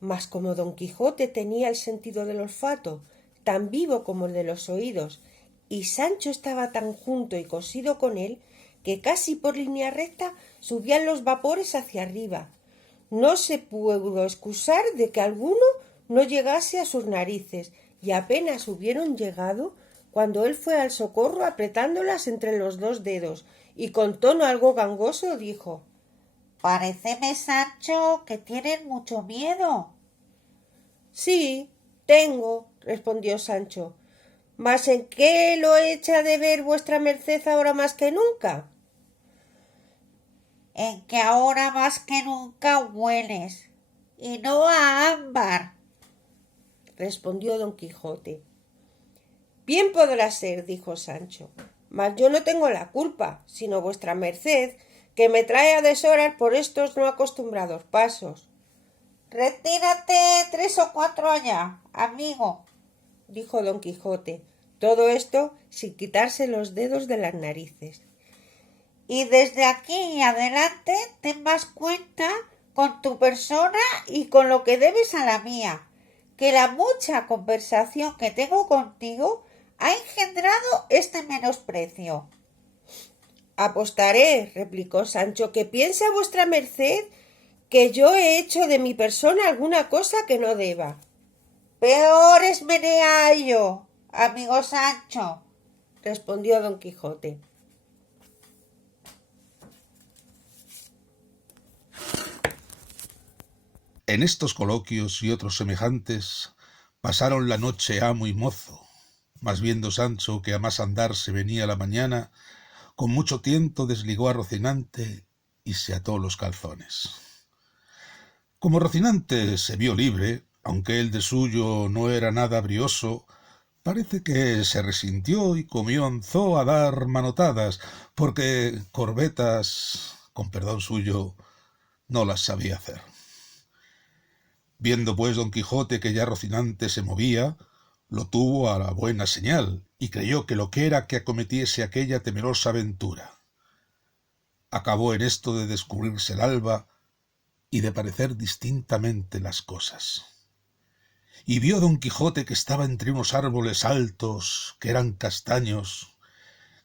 Mas como Don Quijote tenía el sentido del olfato tan vivo como el de los oídos, y Sancho estaba tan junto y cosido con él, que casi por línea recta subían los vapores hacia arriba, no se pudo excusar de que alguno no llegase a sus narices, y apenas hubieron llegado cuando él fue al socorro apretándolas entre los dos dedos, y con tono algo gangoso dijo: Paréceme, Sancho, que tienes mucho miedo. Sí, tengo, respondió Sancho, mas ¿en qué lo echa de ver vuestra merced ahora más que nunca? En que ahora más que nunca hueles, y no a ámbar, respondió Don Quijote. Bien podrá ser, dijo Sancho, mas yo no tengo la culpa, sino vuestra merced, que me trae a deshoras por estos no acostumbrados pasos. Retírate 3 o 4 allá, amigo, dijo Don Quijote, todo esto sin quitarse los dedos de las narices. Y desde aquí adelante ten más cuenta con tu persona y con lo que debes a la mía, que la mucha conversación que tengo contigo ha engendrado este menosprecio. Apostaré, replicó Sancho, que piensa vuestra merced que yo he hecho de mi persona alguna cosa que no deba. Peor es meneallo, amigo Sancho, respondió Don Quijote. En estos coloquios y otros semejantes pasaron la noche amo y mozo, mas viendo Sancho que a más andar se venía la mañana, con mucho tiento desligó a Rocinante y se ató los calzones. Como Rocinante se vio libre, aunque él de suyo no era nada brioso, parece que se resintió y comenzó a dar manotadas, porque corbetas, con perdón suyo, no las sabía hacer. Viendo pues Don Quijote que ya Rocinante se movía, lo tuvo a la buena señal, y creyó que lo que era que acometiese aquella temerosa aventura. Acabó en esto de descubrirse el alba y de parecer distintamente las cosas. Y vio Don Quijote que estaba entre unos árboles altos, que eran castaños,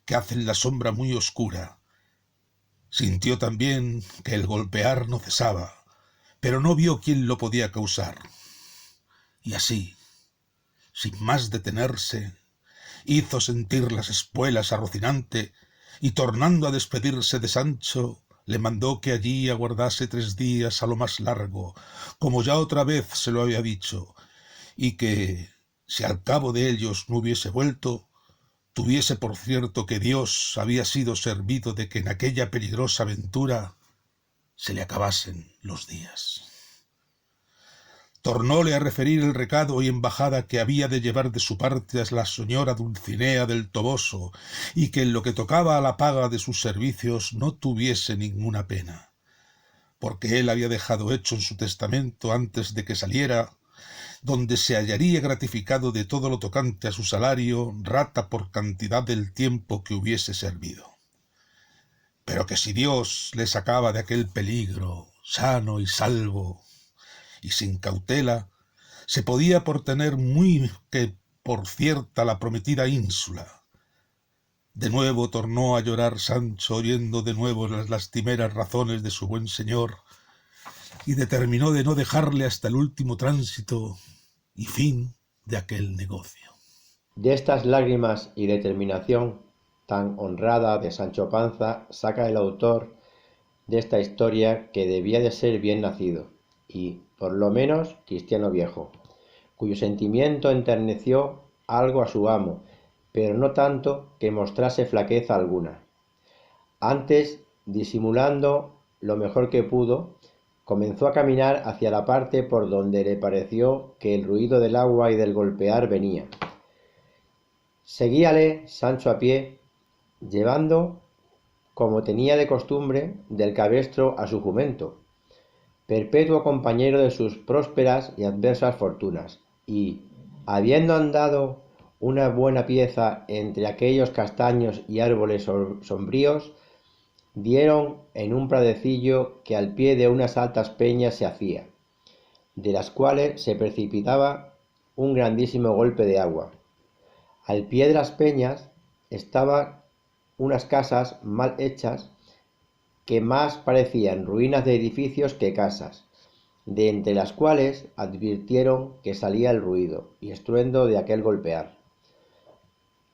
que hacen la sombra muy oscura. Sintió también que el golpear no cesaba, pero no vio quién lo podía causar. Y así, sin más detenerse, hizo sentir las espuelas a Rocinante, y tornando a despedirse de Sancho, le mandó que allí aguardase 3 días a lo más largo, como ya otra vez se lo había dicho, y que, si al cabo de ellos no hubiese vuelto, tuviese por cierto que Dios había sido servido de que en aquella peligrosa aventura se le acabasen los días. Tornóle a referir el recado y embajada que había de llevar de su parte a la señora Dulcinea del Toboso, y que en lo que tocaba a la paga de sus servicios no tuviese ninguna pena, porque él había dejado hecho en su testamento antes de que saliera, donde se hallaría gratificado de todo lo tocante a su salario, rata por cantidad del tiempo que hubiese servido. Pero que si Dios le sacaba de aquel peligro, sano y salvo, y sin cautela, se podía por tener muy que por cierta la prometida ínsula. De nuevo tornó a llorar Sancho, oyendo de nuevo las lastimeras razones de su buen señor, y determinó de no dejarle hasta el último tránsito y fin de aquel negocio. De estas lágrimas y determinación tan honrada de Sancho Panza saca el autor de esta historia que debía de ser bien nacido y, por lo menos, cristiano viejo, cuyo sentimiento enterneció algo a su amo, pero no tanto que mostrase flaqueza alguna. Antes, disimulando lo mejor que pudo, comenzó a caminar hacia la parte por donde le pareció que el ruido del agua y del golpear venía. Seguíale Sancho a pie, llevando, como tenía de costumbre, del cabestro a su jumento, perpetuo compañero de sus prósperas y adversas fortunas, y, habiendo andado una buena pieza entre aquellos castaños y árboles sombríos, dieron en un pradecillo que al pie de unas altas peñas se hacía, de las cuales se precipitaba un grandísimo golpe de agua. Al pie de las peñas estaban unas casas mal hechas que más parecían ruinas de edificios que casas, de entre las cuales advirtieron que salía el ruido y estruendo de aquel golpear,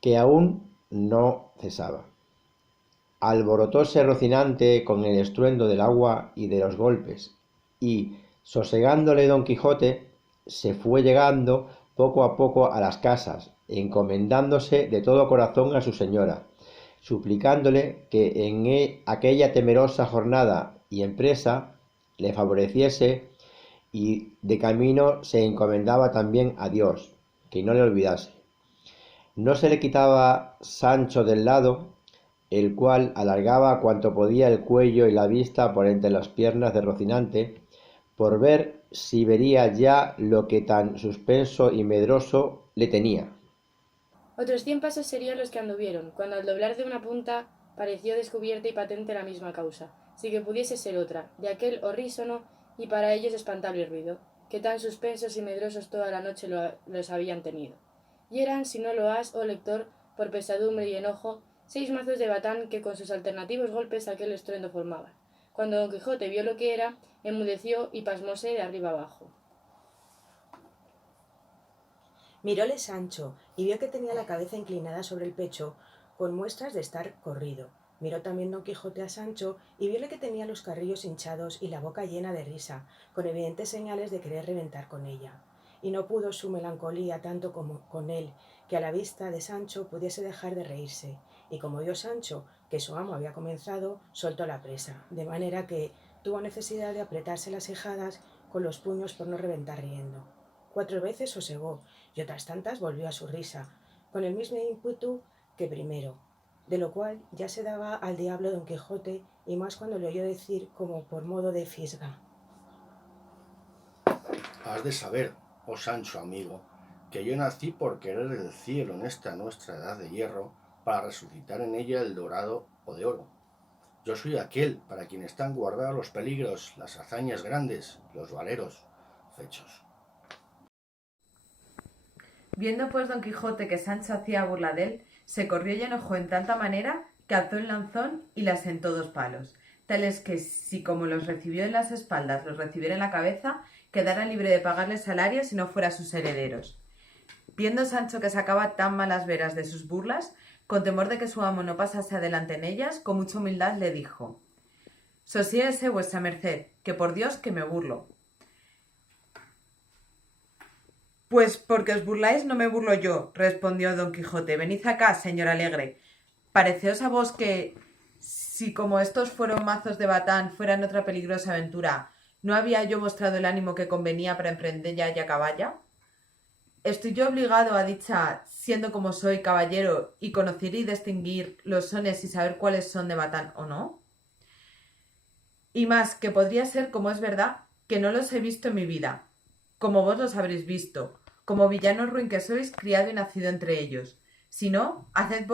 que aún no cesaba. Alborotóse Rocinante con el estruendo del agua y de los golpes, y, sosegándole Don Quijote, se fue llegando poco a poco a las casas, encomendándose de todo corazón a su señora, suplicándole que en aquella temerosa jornada y empresa le favoreciese, y de camino se encomendaba también a Dios, que no le olvidase. No se le quitaba Sancho del lado, el cual alargaba cuanto podía el cuello y la vista por entre las piernas de Rocinante, por ver si vería ya lo que tan suspenso y medroso le tenía. Otros 100 pasos serían los que anduvieron, cuando al doblar de una punta pareció descubierta y patente la misma causa, si que pudiese ser otra, de aquel horrísono y para ellos espantable ruido, que tan suspensos y medrosos toda la noche los habían tenido. Y eran, si no lo has, oh lector, por pesadumbre y enojo, 6 mazos de batán que con sus alternativos golpes aquel estruendo formaban. Cuando Don Quijote vio lo que era, enmudeció y pasmóse de arriba abajo. Miróle Sancho y vio que tenía la cabeza inclinada sobre el pecho, con muestras de estar corrido. Miró también Don Quijote a Sancho y viole que tenía los carrillos hinchados y la boca llena de risa, con evidentes señales de querer reventar con ella. Y no pudo su melancolía tanto como con él, que a la vista de Sancho pudiese dejar de reírse. Y como vio Sancho que su amo había comenzado, soltó la presa, de manera que tuvo necesidad de apretarse las cejadas con los puños por no reventar riendo. 4 veces sosegó, y otras tantas volvió a su risa, con el mismo ímpetu que primero, de lo cual ya se daba al diablo Don Quijote, y más cuando le oyó decir como por modo de fisga: Has de saber, oh Sancho amigo, que yo nací por querer el cielo en esta nuestra edad de hierro, para resucitar en ella el dorado o de oro. Yo soy aquel para quien están guardados los peligros, las hazañas grandes, los valeros fechos. Viendo pues Don Quijote que Sancho hacía burla de él, se corrió y enojó en tanta manera que alzó el lanzón y le asentó 2 palos, tales que si como los recibió en las espaldas los recibiera en la cabeza, quedara libre de pagarle salario si no fuera sus herederos. Viendo Sancho que sacaba tan malas veras de sus burlas, con temor de que su amo no pasase adelante en ellas, con mucha humildad le dijo: Sosiégese vuestra merced, que por Dios que me burlo. Pues porque os burláis no me burlo yo, respondió Don Quijote. Venid acá, señor alegre. Pareceos a vos que, si como estos fueron mazos de batán fueran otra peligrosa aventura, ¿no había yo mostrado el ánimo que convenía para emprendella y a caballa? ¿Estoy yo obligado a dicha, siendo como soy caballero, y conocer y distinguir los sones y saber cuáles son de batán o no? Y más, que podría ser, como es verdad, que no los he visto en mi vida, como vos los habréis visto, como villano ruin que sois, criado y nacido entre ellos. Si no, haced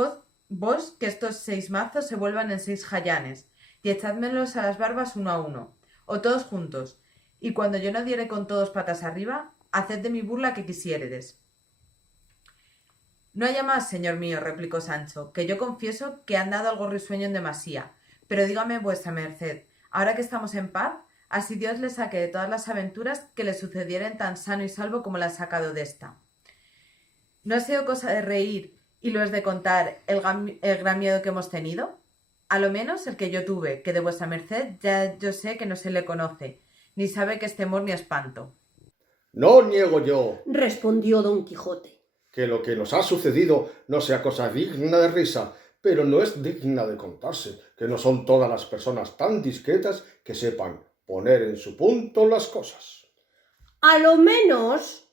vos que estos 6 mazos se vuelvan en 6 jayanes, y echádmelos a las barbas uno a uno, o todos juntos, y cuando yo no diere con todos patas arriba, haced de mi burla que quisiéredes. No haya más, señor mío, replicó Sancho, que yo confieso que han dado algo risueño en demasía, pero dígame vuestra merced, ahora que estamos en paz, así Dios le saque de todas las aventuras que le sucedieren tan sano y salvo como la ha sacado de esta. ¿No ha sido cosa de reír y lo es de contar el gran miedo que hemos tenido? A lo menos el que yo tuve, que de vuestra merced ya yo sé que no se le conoce, ni sabe que es temor ni espanto. No niego yo, respondió Don Quijote, que lo que nos ha sucedido no sea cosa digna de risa, pero no es digna de contarse, que no son todas las personas tan discretas que sepan poner en su punto las cosas. A lo menos,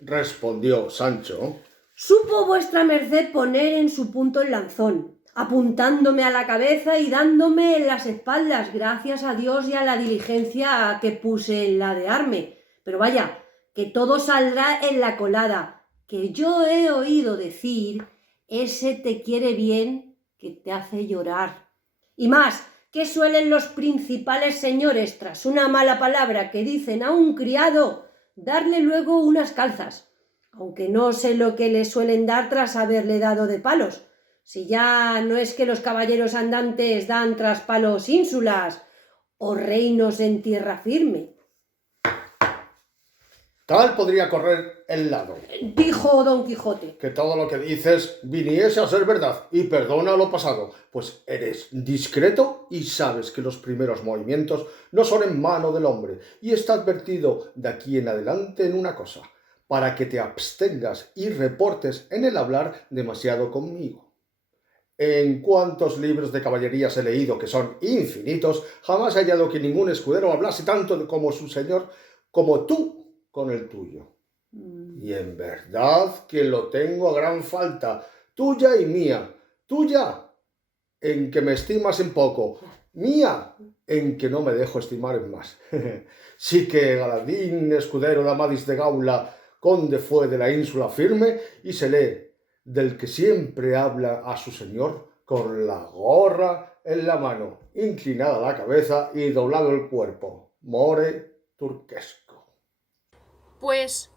respondió Sancho, supo vuestra merced poner en su punto el lanzón, apuntándome a la cabeza y dándome en las espaldas, gracias a Dios y a la diligencia que puse en ladearme. Pero vaya, que todo saldrá en la colada, que yo he oído decir, ese te quiere bien que te hace llorar. Y más, que suelen los principales señores, tras una mala palabra que dicen a un criado, darle luego unas calzas, aunque no sé lo que le suelen dar tras haberle dado de palos. Si ya no es que los caballeros andantes dan tras palos ínsulas o reinos en tierra firme. Tal podría correr el lado. Dijo Don Quijote. Que todo lo que dices viniese a ser verdad, y perdona lo pasado, pues eres discreto y sabes que los primeros movimientos no son en mano del hombre, y está advertido de aquí en adelante en una cosa, para que te abstengas y reportes en el hablar demasiado conmigo. En cuantos libros de caballerías he leído, que son infinitos, jamás he hallado que ningún escudero hablase tanto como su señor, como tú con el tuyo. Y en verdad que lo tengo a gran falta, tuya y mía. Tuya, en que me estimas en poco; mía, en que no me dejo estimar en más. Sí que Galadín, escudero de Amadís de Gaula, conde fue de la ínsula firme, y se lee del que siempre habla a su señor con la gorra en la mano, inclinada la cabeza y doblado el cuerpo. More turquesco. Pues,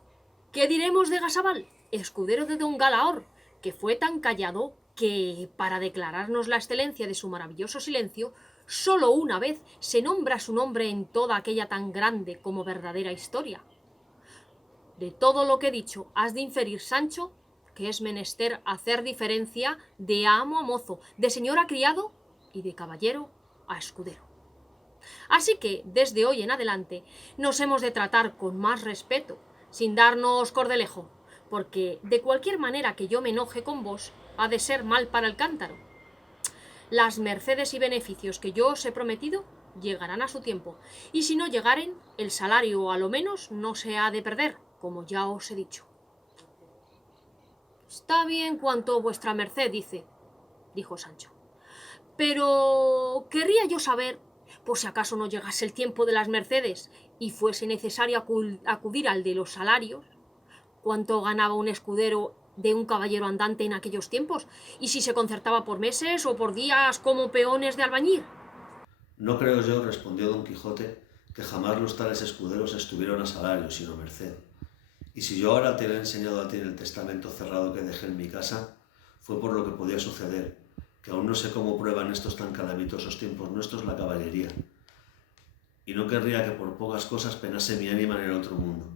¿qué diremos de Gasabal, escudero de don Galaor, que fue tan callado que, para declararnos la excelencia de su maravilloso silencio, solo una vez se nombra su nombre en toda aquella tan grande como verdadera historia? De todo lo que he dicho, has de inferir, Sancho, que es menester hacer diferencia de amo a mozo, de señor a criado y de caballero a escudero. Así que, desde hoy en adelante, nos hemos de tratar con más respeto, sin darnos cordelejo, porque de cualquier manera que yo me enoje con vos, ha de ser mal para el cántaro. Las mercedes y beneficios que yo os he prometido llegarán a su tiempo, y si no llegaren, el salario a lo menos no se ha de perder, como ya os he dicho. Está bien cuanto vuestra merced dice, dijo Sancho, pero querría yo saber, por si acaso no llegase el tiempo de las mercedes y fuese necesario acudir al de los salarios, cuánto ganaba un escudero de un caballero andante en aquellos tiempos, y si se concertaba por meses o por días como peones de albañil. No creo yo, respondió don Quijote, que jamás los tales escuderos estuvieron a salario, sino a merced. Y si yo ahora te lo he enseñado a ti en el testamento cerrado que dejé en mi casa, fue por lo que podía suceder, que aún no sé cómo prueba en estos tan calamitosos tiempos nuestros la caballería. Y no querría que por pocas cosas penase mi ánima en el otro mundo,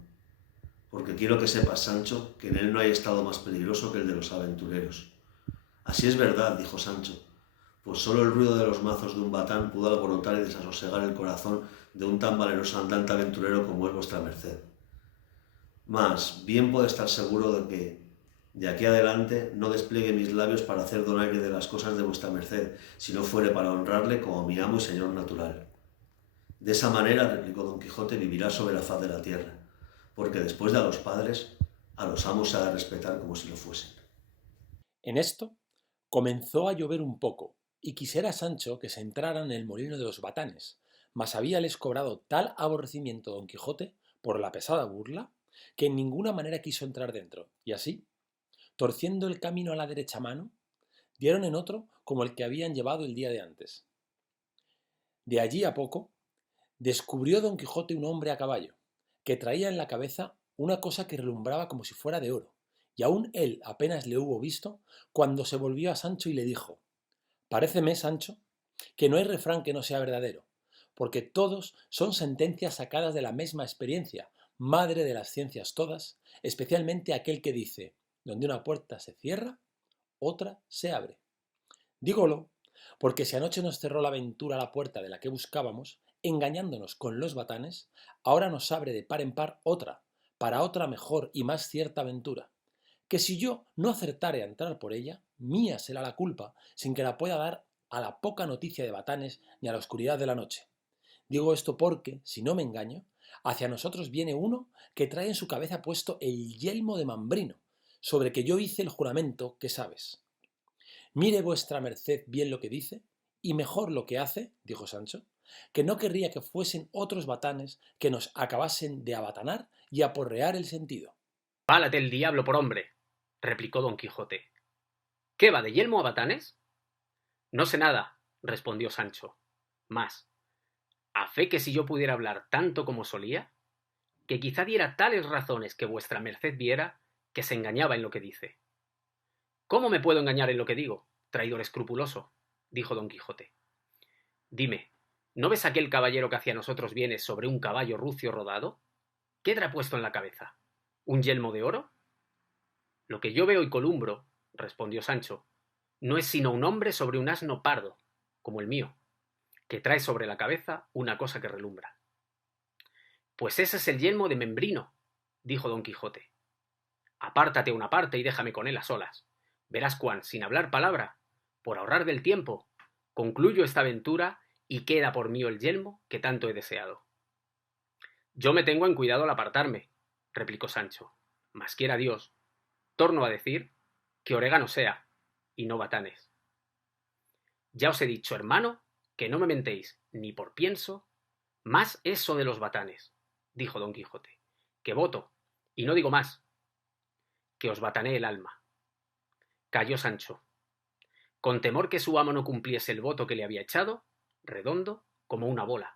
porque quiero que sepas, Sancho, que en él no hay estado más peligroso que el de los aventureros. Así es verdad, dijo Sancho, pues solo el ruido de los mazos de un batán pudo alborotar y desasosegar el corazón de un tan valeroso andante aventurero como es vuestra merced. Mas bien puede estar seguro de que, de aquí adelante, no despliegue mis labios para hacer donaire de las cosas de vuestra merced, si no fuere para honrarle como mi amo y señor natural. De esa manera, replicó don Quijote, vivirá sobre la faz de la tierra, porque después de a los padres, a los amos se ha de respetar como si lo fuesen. En esto comenzó a llover un poco, y quisiera Sancho que se entraran en el molino de los batanes, mas habíales cobrado tal aborrecimiento don Quijote por la pesada burla, que en ninguna manera quiso entrar dentro, y así, torciendo el camino a la derecha mano, dieron en otro como el que habían llevado el día de antes. De allí a poco, descubrió don Quijote un hombre a caballo, que traía en la cabeza una cosa que relumbraba como si fuera de oro, y aún él apenas le hubo visto, cuando se volvió a Sancho y le dijo: «Paréceme, Sancho, que no hay refrán que no sea verdadero, porque todos son sentencias sacadas de la misma experiencia, madre de las ciencias todas, especialmente aquel que dice: donde una puerta se cierra, otra se abre. Dígolo, porque si anoche nos cerró la aventura la puerta de la que buscábamos, engañándonos con los batanes, ahora nos abre de par en par otra, para otra mejor y más cierta aventura, que si yo no acertare a entrar por ella, mía será la culpa, sin que la pueda dar a la poca noticia de batanes ni a la oscuridad de la noche. Digo esto porque, si no me engaño, hacia nosotros viene uno que trae en su cabeza puesto el yelmo de Mambrino, sobre que yo hice el juramento que sabes. Mire vuestra merced bien lo que dice, y mejor lo que hace, dijo Sancho, que no querría que fuesen otros batanes que nos acabasen de abatanar y aporrear el sentido. Válate el diablo por hombre, replicó don Quijote. ¿Qué va, de yelmo a batanes? No sé nada, respondió Sancho. Más, a fe que si yo pudiera hablar tanto como solía, que quizá diera tales razones que vuestra merced viera que se engañaba en lo que dice. ¿Cómo me puedo engañar en lo que digo, traidor escrupuloso? Dijo don Quijote. Dime, ¿no ves aquel caballero que hacia nosotros viene sobre un caballo rucio rodado? ¿Qué trae puesto en la cabeza? ¿Un yelmo de oro? Lo que yo veo y columbro, respondió Sancho, no es sino un hombre sobre un asno pardo, como el mío, que trae sobre la cabeza una cosa que relumbra. Pues ese es el yelmo de Membrino, dijo don Quijote. Apártate a una parte y déjame con él a solas. Verás cuán, sin hablar palabra, por ahorrar del tiempo, concluyo esta aventura y queda por mí el yelmo que tanto he deseado. Yo me tengo en cuidado al apartarme, replicó Sancho, mas quiera Dios, torno a decir, que orégano sea, y no batanes. Ya os he dicho, hermano, que no me mentéis, ni por pienso, más eso de los batanes, dijo don Quijote, que voto, y no digo más, que os batanee el alma. Calló Sancho, con temor que su amo no cumpliese el voto que le había echado, redondo como una bola.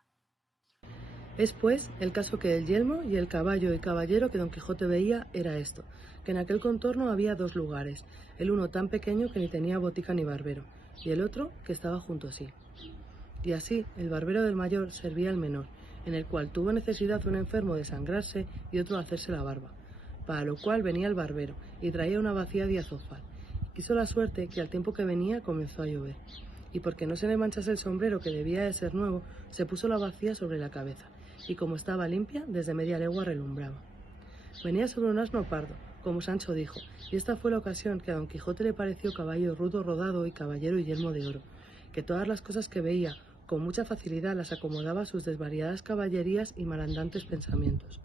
Es pues el caso que el yelmo y el caballo y caballero que don Quijote veía era esto, que en aquel contorno había dos lugares, el uno tan pequeño que ni tenía botica ni barbero, y el otro que estaba junto a sí. Y así el barbero del mayor servía al menor, en el cual tuvo necesidad un enfermo de sangrarse y otro de hacerse la barba, para lo cual venía el barbero y traía una bacía de azofar. Quiso la suerte que al tiempo que venía comenzó a llover, y porque no se le manchase el sombrero, que debía de ser nuevo, se puso la bacía sobre la cabeza, y como estaba limpia, desde media legua relumbraba. Venía sobre un asno pardo, como Sancho dijo, y esta fue la ocasión que a don Quijote le pareció caballo rudo rodado y caballero y yelmo de oro, que todas las cosas que veía, con mucha facilidad las acomodaba a sus desvariadas caballerías y malandantes pensamientos.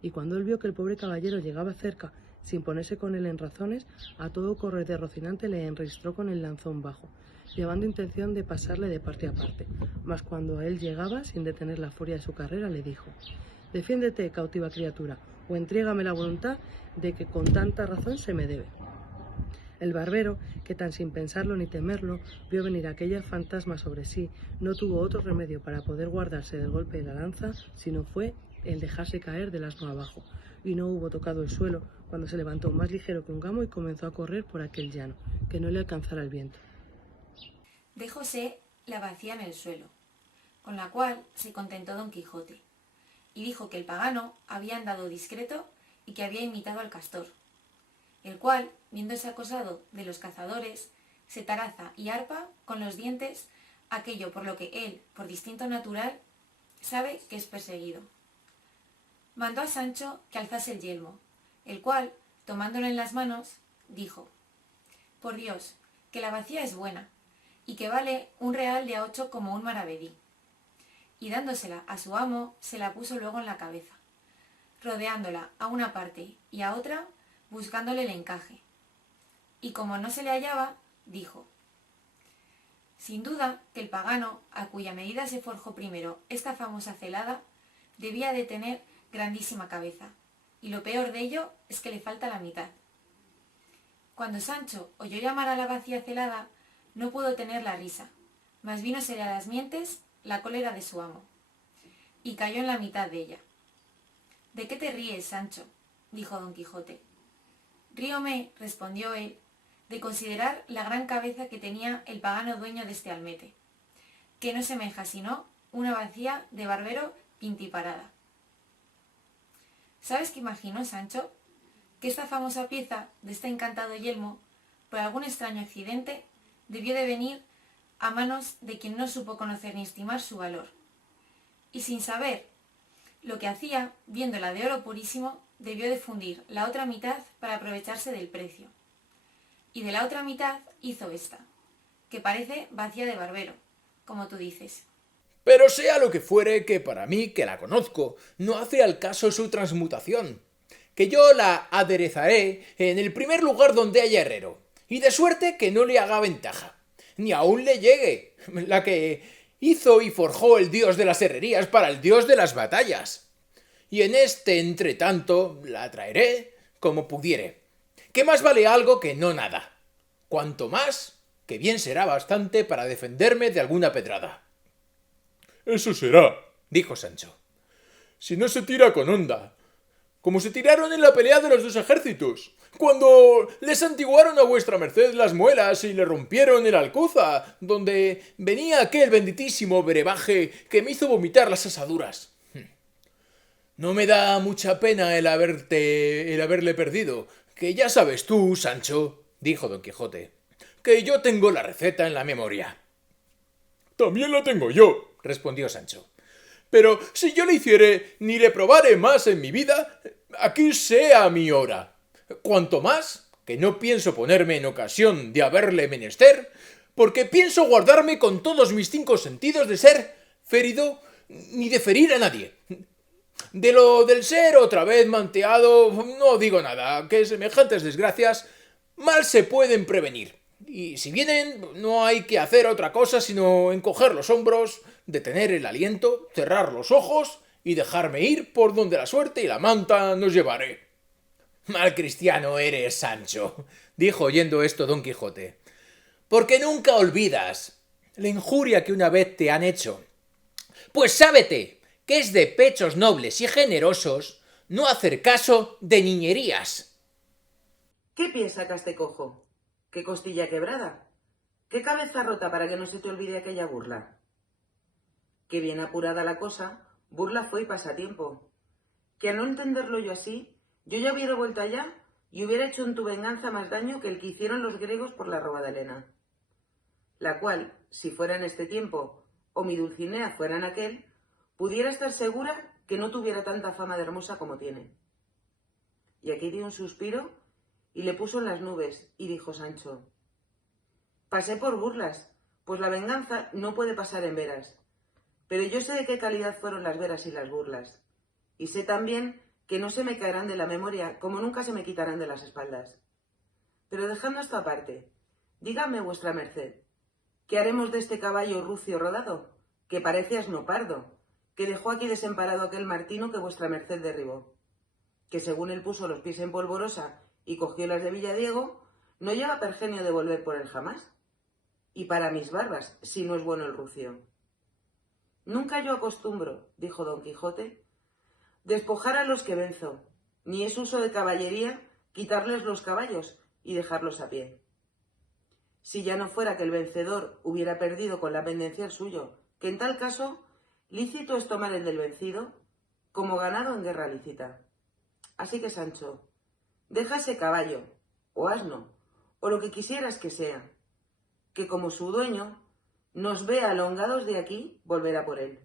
Y cuando él vio que el pobre caballero llegaba cerca, sin ponerse con él en razones, a todo correr de Rocinante le enristró con el lanzón bajo, llevando intención de pasarle de parte a parte, mas cuando a él llegaba, sin detener la furia de su carrera, le dijo: «Defiéndete, cautiva criatura, o entrégame la voluntad de que con tanta razón se me debe». El barbero, que tan sin pensarlo ni temerlo, vio venir aquella fantasma sobre sí, no tuvo otro remedio para poder guardarse del golpe de la lanza, sino fue el dejarse caer del asno abajo, y no hubo tocado el suelo cuando se levantó más ligero que un gamo y comenzó a correr por aquel llano, que no le alcanzara el viento. Dejóse la bacía en el suelo, con la cual se contentó don Quijote, y dijo que el pagano había andado discreto y que había imitado al castor, el cual, viéndose acosado de los cazadores, se taraza y arpa con los dientes aquello por lo que él, por distinto natural, sabe que es perseguido. Mandó a Sancho que alzase el yelmo, el cual, tomándolo en las manos, dijo: «Por Dios, que la bacía es buena, y que vale un real de a 8 como un maravedí». Y dándosela a su amo, se la puso luego en la cabeza, rodeándola a una parte y a otra, buscándole el encaje. Y como no se le hallaba, dijo: «Sin duda que el pagano, a cuya medida se forjó primero esta famosa celada, debía de tener grandísima cabeza, y lo peor de ello es que le falta la mitad». Cuando Sancho oyó llamar a la bacía celada, no pudo tener la risa, mas vínosele a las mientes la cólera de su amo, y cayó en la mitad de ella. «¿De qué te ríes, Sancho?», dijo don Quijote. «Ríome», respondió él, «de considerar la gran cabeza que tenía el pagano dueño de este almete, que no semeja sino una bacía de barbero pintiparada». ¿Sabes qué imaginó Sancho? Que esta famosa pieza de este encantado yelmo, por algún extraño accidente, debió de venir a manos de quien no supo conocer ni estimar su valor. Y sin saber lo que hacía, viéndola de oro purísimo, debió de fundir la otra mitad para aprovecharse del precio. Y de la otra mitad hizo esta, que parece bacía de barbero, como tú dices. Pero sea lo que fuere, que para mí, que la conozco, no hace al caso su transmutación, que yo la aderezaré en el primer lugar donde haya herrero, y de suerte que no le haga ventaja, ni aún le llegue la que hizo y forjó el dios de las herrerías para el dios de las batallas. Y en este entretanto la traeré, como pudiere, que más vale algo que no nada. Cuanto más, que bien será bastante para defenderme de alguna pedrada. Eso será, dijo Sancho, si no se tira con honda, como se tiraron en la pelea de los dos ejércitos, cuando les antiguaron a vuestra merced las muelas y le rompieron el alcuza, donde venía aquel benditísimo brebaje que me hizo vomitar las asaduras. No me da mucha pena el haberle perdido, que ya sabes tú, Sancho, dijo Don Quijote, que yo tengo la receta en la memoria. También la tengo yo, respondió Sancho. Pero si yo le hiciere ni le probare más en mi vida, aquí sea mi hora. Cuanto más, que no pienso ponerme en ocasión de haberle menester, porque pienso guardarme con todos mis 5 sentidos de ser ferido ni de ferir a nadie. De lo del ser otra vez manteado, no digo nada, que semejantes desgracias mal se pueden prevenir. Y si vienen, no hay que hacer otra cosa sino encoger los hombros, detener el aliento, cerrar los ojos y dejarme ir por donde la suerte y la manta nos llevaré. Mal cristiano eres, Sancho, dijo oyendo esto Don Quijote, porque nunca olvidas la injuria que una vez te han hecho. Pues sábete que es de pechos nobles y generosos no hacer caso de niñerías. ¿Qué pie sacaste cojo? ¿Qué costilla quebrada? ¿Qué cabeza rota para que no se te olvide aquella burla? Que bien apurada la cosa, burla fue y pasatiempo. Que al no entenderlo yo así, yo ya hubiera vuelto allá y hubiera hecho en tu venganza más daño que el que hicieron los griegos por la roba de Helena. La cual, si fuera en este tiempo, o mi Dulcinea fuera en aquel, pudiera estar segura que no tuviera tanta fama de hermosa como tiene. Y aquí dio un suspiro y le puso en las nubes, y dijo Sancho: pasé por burlas, pues la venganza no puede pasar en veras, pero yo sé de qué calidad fueron las veras y las burlas, y sé también que no se me caerán de la memoria como nunca se me quitarán de las espaldas. Pero dejando esto aparte, dígame vuestra merced, ¿qué haremos de este caballo rucio rodado, que parece asno pardo, que dejó aquí desemparado aquel martino que vuestra merced derribó? Que según él puso los pies en polvorosa y cogió las de Villadiego, no lleva pergenio de volver por él jamás. Y para mis barbas, si no es bueno el rucio. Nunca yo acostumbro, dijo Don Quijote, despojar a los que venzo, ni es uso de caballería quitarles los caballos y dejarlos a pie. Si ya no fuera que el vencedor hubiera perdido con la pendencia el suyo, que en tal caso lícito es tomar el del vencido como ganado en guerra lícita. Así que, Sancho, deja ese caballo, o asno, o lo que quisieras que sea, que como su dueño nos vea alongados de aquí, volverá por él.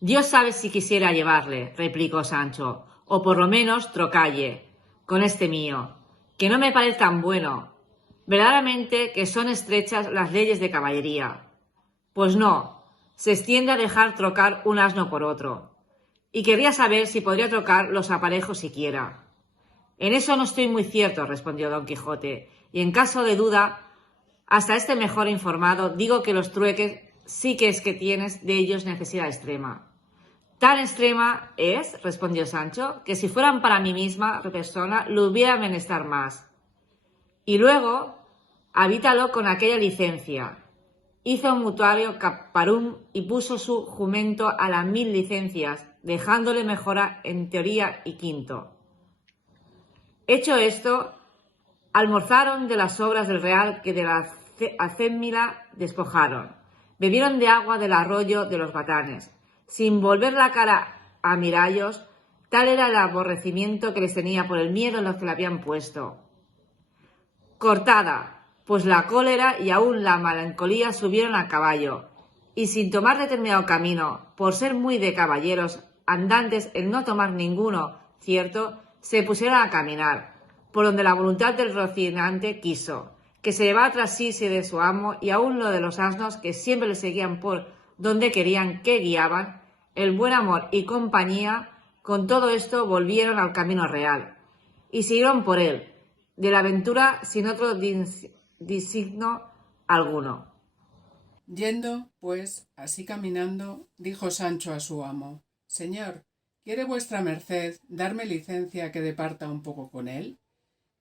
Dios sabe si quisiera llevarle, replicó Sancho, o por lo menos trocalle, con este mío, que no me parece tan bueno. Verdaderamente que son estrechas las leyes de caballería. Pues no, se extiende a dejar trocar un asno por otro. Y querría saber si podría trocar los aparejos siquiera. En eso no estoy muy cierto, respondió Don Quijote, y en caso de duda, hasta este mejor informado, digo que los trueques sí que es que tienes de ellos necesidad extrema. Tan extrema es, respondió Sancho, que si fueran para mí misma persona, lo hubiera menester más. Y luego, habítalo con aquella licencia. Hizo un mutuario caparum y puso su jumento a las 1000 licencias, dejándole mejora en teoría y quinto. Hecho esto, almorzaron de las obras del real que de la acémila despojaron. Bebieron de agua del arroyo de los Batanes, sin volver la cara a mirallos, tal era el aborrecimiento que les tenía por el miedo en los que le habían puesto. Cortada, pues la cólera y aún la melancolía subieron a caballo, y sin tomar determinado camino, por ser muy de caballeros andantes en no tomar ninguno cierto, se pusieron a caminar, por donde la voluntad del Rocinante quiso, que se llevara tras sí de su amo, y aún lo de los asnos que siempre le seguían por donde querían que guiaban, el buen amor y compañía, con todo esto volvieron al camino real, y siguieron por él, de la aventura sin otro disigno alguno. Yendo, pues, así caminando, dijo Sancho a su amo: Señor, ¿quiere vuestra merced darme licencia que departa un poco con él?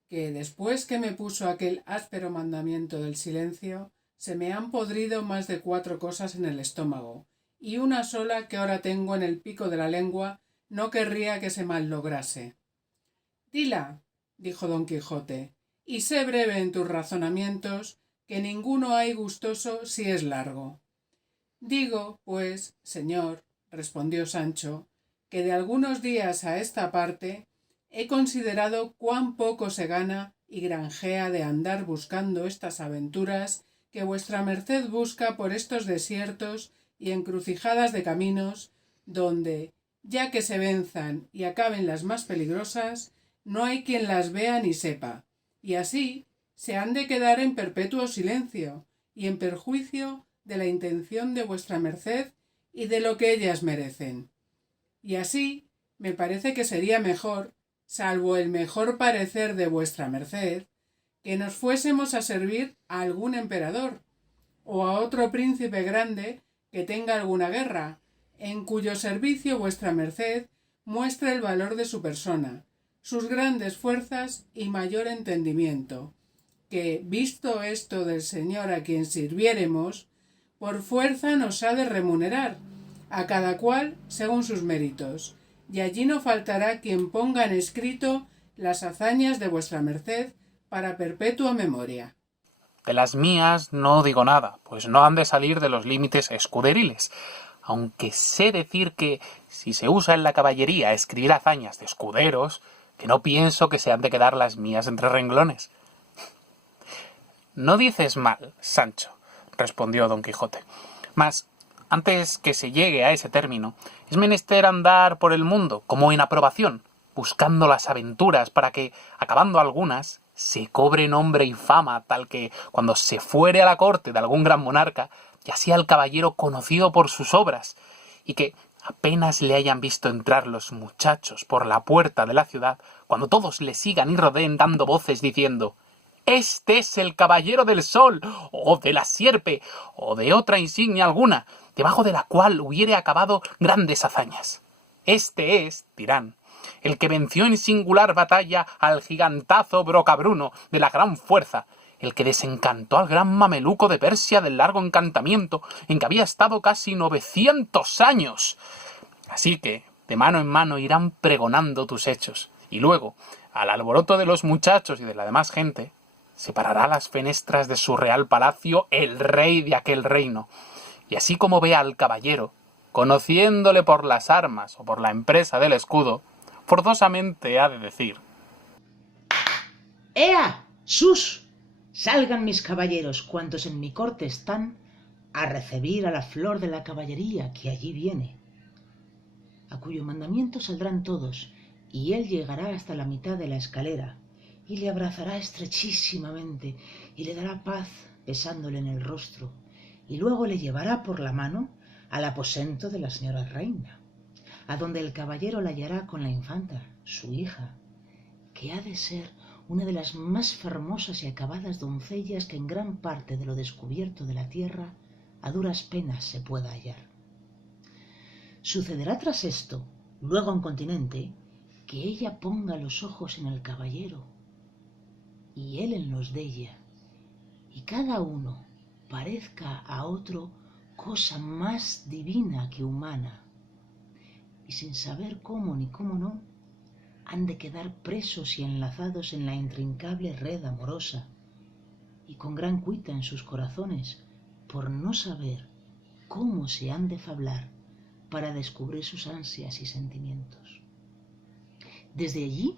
Que después que me puso aquel áspero mandamiento del silencio, se me han podrido más de 4 cosas en el estómago, y una sola que ahora tengo en el pico de la lengua no querría que se mallograse. Dila, dijo don Quijote, y sé breve en tus razonamientos, que ninguno hay gustoso si es largo. Digo, pues, señor, respondió Sancho, que de algunos días a esta parte he considerado cuán poco se gana y granjea de andar buscando estas aventuras que vuestra merced busca por estos desiertos y encrucijadas de caminos, donde, ya que se venzan y acaben las más peligrosas, no hay quien las vea ni sepa, y así se han de quedar en perpetuo silencio y en perjuicio de la intención de vuestra merced y de lo que ellas merecen. Y así me parece que sería mejor, salvo el mejor parecer de vuestra merced, que nos fuésemos a servir a algún emperador o a otro príncipe grande que tenga alguna guerra, en cuyo servicio vuestra merced muestre el valor de su persona, sus grandes fuerzas y mayor entendimiento, que, visto esto del señor a quien sirviéremos, por fuerza nos ha de remunerar, a cada cual según sus méritos, y allí no faltará quien ponga en escrito las hazañas de vuestra merced para perpetua memoria. De las mías no digo nada, pues no han de salir de los límites escuderiles, aunque sé decir que, si se usa en la caballería escribir hazañas de escuderos, que no pienso que se han de quedar las mías entre renglones. No dices mal, Sancho, respondió don Quijote, mas antes que se llegue a ese término, es menester andar por el mundo como en aprobación, buscando las aventuras para que, acabando algunas, se cobre nombre y fama tal que, cuando se fuere a la corte de algún gran monarca, ya sea el caballero conocido por sus obras, y que apenas le hayan visto entrar los muchachos por la puerta de la ciudad, cuando todos le sigan y rodeen dando voces diciendo: «Este es el caballero del sol, o de la sierpe, o de otra insignia alguna, debajo de la cual hubiere acabado grandes hazañas. Este es», dirán, «el que venció en singular batalla al gigantazo Brocabruno de la gran fuerza, el que desencantó al gran mameluco de Persia del largo encantamiento en que había estado casi 900 años. Así que, de mano en mano irán pregonando tus hechos, y luego, al alboroto de los muchachos y de la demás gente, se parará a las fenestras de su real palacio el rey de aquel reino, y así como vea al caballero, conociéndole por las armas o por la empresa del escudo, forzosamente ha de decir: ¡Ea! ¡Sus! Salgan mis caballeros, cuantos en mi corte están, a recebir a la flor de la caballería que allí viene. A cuyo mandamiento saldrán todos, y él llegará hasta la mitad de la escalera, y le abrazará estrechísimamente, y le dará paz besándole en el rostro, y luego le llevará por la mano al aposento de la señora reina, a donde el caballero la hallará con la infanta, su hija, que ha de ser una de las más fermosas y acabadas doncellas que en gran parte de lo descubierto de la tierra a duras penas se pueda hallar. Sucederá tras esto, luego en continente, que ella ponga los ojos en el caballero y él en los de ella, y cada uno parezca a otro cosa más divina que humana, y sin saber cómo ni cómo no, han de quedar presos y enlazados en la intrincable red amorosa, y con gran cuita en sus corazones, por no saber cómo se han de fablar para descubrir sus ansias y sentimientos. Desde allí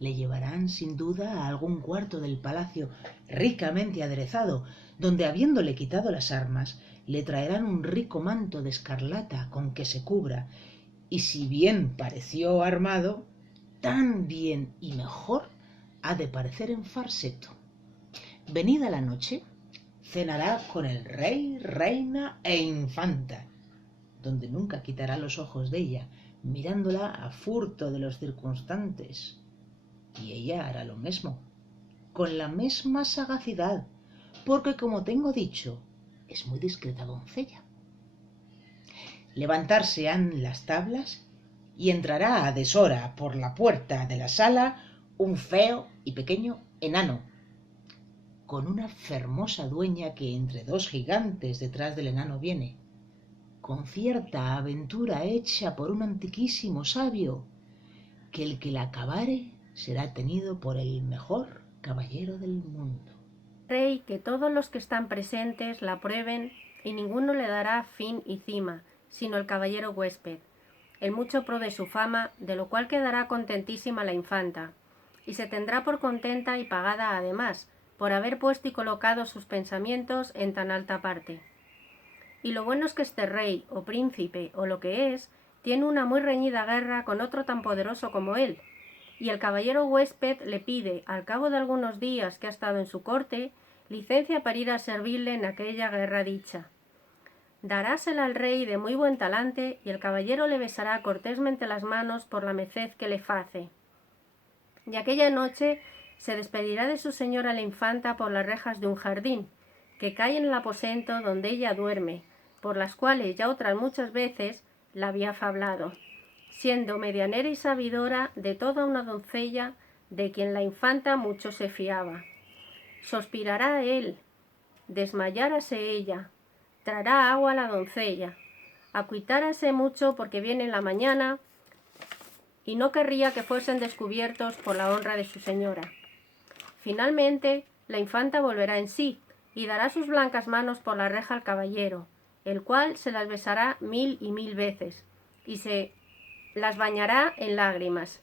le llevarán sin duda a algún cuarto del palacio ricamente aderezado, donde, habiéndole quitado las armas, le traerán un rico manto de escarlata con que se cubra, y si bien pareció armado, tan bien y mejor ha de parecer en farseto. Venida la noche, cenará con el rey, reina e infanta, donde nunca quitará los ojos de ella, mirándola a furto de los circunstantes, y ella hará lo mismo, con la misma sagacidad, porque, como tengo dicho, es muy discreta doncella. Levantarse han las tablas y entrará a deshora por la puerta de la sala un feo y pequeño enano, con una fermosa dueña que entre dos gigantes detrás del enano viene, con cierta aventura hecha por un antiquísimo sabio, que el que la acabare será tenido por el mejor caballero del mundo. Rey, que todos los que están presentes la prueben y ninguno le dará fin y cima, sino el caballero huésped, el mucho pro de su fama, de lo cual quedará contentísima la infanta, y se tendrá por contenta y pagada además, por haber puesto y colocado sus pensamientos en tan alta parte. Y lo bueno es que este rey, o príncipe, o lo que es, tiene una muy reñida guerra con otro tan poderoso como él, y el caballero huésped le pide, al cabo de algunos días que ha estado en su corte, licencia para ir a servirle en aquella guerra dicha. Darásela al rey de muy buen talante, y el caballero le besará cortésmente las manos por la merced que le face. Y aquella noche se despedirá de su señora la infanta por las rejas de un jardín, que cae en el aposento donde ella duerme, por las cuales ya otras muchas veces la había fablado, siendo medianera y sabidora de toda una doncella de quien la infanta mucho se fiaba. Sospirará él, desmayárase ella, traerá agua a la doncella, acuitárase mucho porque viene en la mañana y no querría que fuesen descubiertos por la honra de su señora. Finalmente, la infanta volverá en sí y dará sus blancas manos por la reja al caballero, el cual se las besará 1000 y 1000 veces, y se las bañará en lágrimas.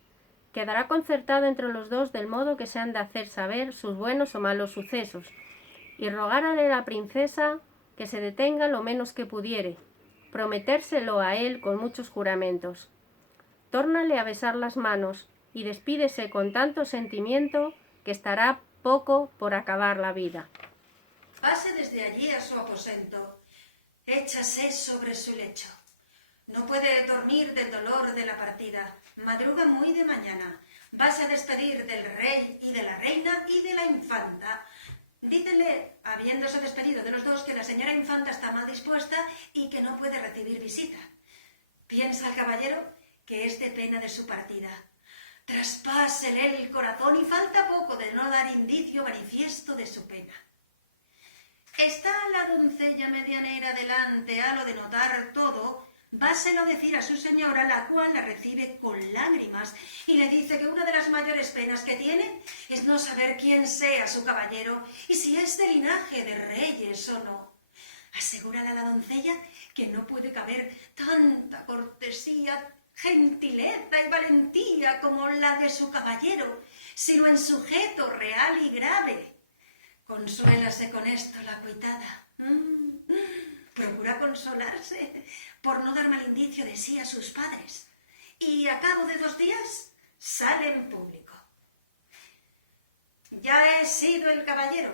Quedará concertado entre los dos del modo que se han de hacer saber sus buenos o malos sucesos, y rogárale a la princesa que se detenga lo menos que pudiere, prometérselo a él con muchos juramentos. Tórnale a besar las manos, y despídese con tanto sentimiento que estará poco por acabar la vida. Pase desde allí a su aposento, échase sobre su lecho. No puede dormir del dolor de la partida, madruga muy de mañana. Vas a despedir del rey y de la reina y de la infanta. Dícele, habiéndose despedido de los dos, que la señora infanta está mal dispuesta y que no puede recibir visita. Piensa el caballero que es de pena de su partida. Traspásele el corazón y falta poco de no dar indicio manifiesto de su pena. Está la doncella medianera delante a lo de notar todo, váselo a decir a su señora, la cual la recibe con lágrimas y le dice que una de las mayores penas que tiene es no saber quién sea su caballero y si es de linaje de reyes o no. Asegúrale a la doncella que no puede caber tanta cortesía, gentileza y valentía como la de su caballero, sino en sujeto real y grave. Consuélase con esto la cuitada. Procura consolarse por no dar mal indicio de sí a sus padres. Y a cabo de 2 días sale en público. Ya he sido el caballero.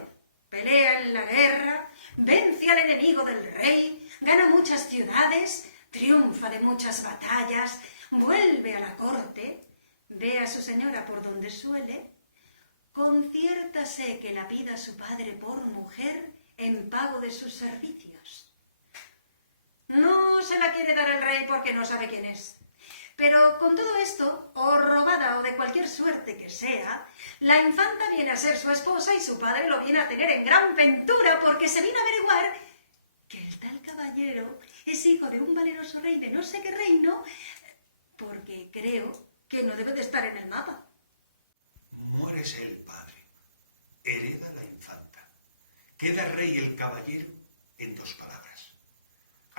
Pelea en la guerra, vence al enemigo del rey, gana muchas ciudades, triunfa de muchas batallas, vuelve a la corte, ve a su señora por donde suele, conciértase que la pida su padre por mujer en pago de sus servicios. No se la quiere dar el rey porque no sabe quién es. Pero con todo esto, o robada o de cualquier suerte que sea, la infanta viene a ser su esposa y su padre lo viene a tener en gran ventura porque se vino a averiguar que el tal caballero es hijo de un valeroso rey de no sé qué reino, porque creo que no debe de estar en el mapa. Muérese el padre, hereda la infanta, queda rey el caballero en 2 palabras.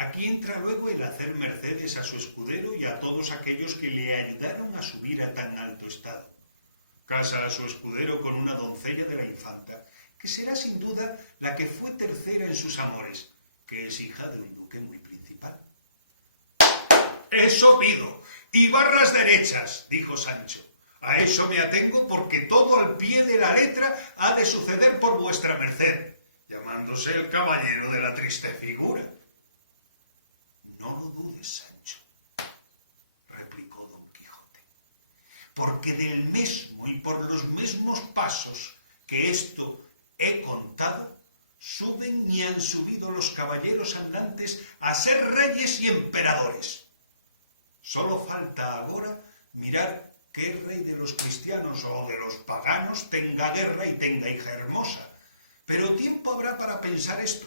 Aquí entra luego el hacer mercedes a su escudero y a todos aquellos que le ayudaron a subir a tan alto estado. Casa a su escudero con una doncella de la infanta, que será sin duda la que fue tercera en sus amores, que es hija de un duque muy principal. Eso pido, y barras derechas, dijo Sancho. A eso me atengo porque todo al pie de la letra ha de suceder por vuestra merced, llamándose el caballero de la triste figura. No lo dudes, Sancho, replicó don Quijote, porque del mesmo y por los mismos pasos que esto he contado, suben y han subido los caballeros andantes a ser reyes y emperadores. Solo falta agora mirar que rei de los cristianos o de los paganos tenga guerra y tenga hija hermosa. Pero tiempo habrá para pensar esto,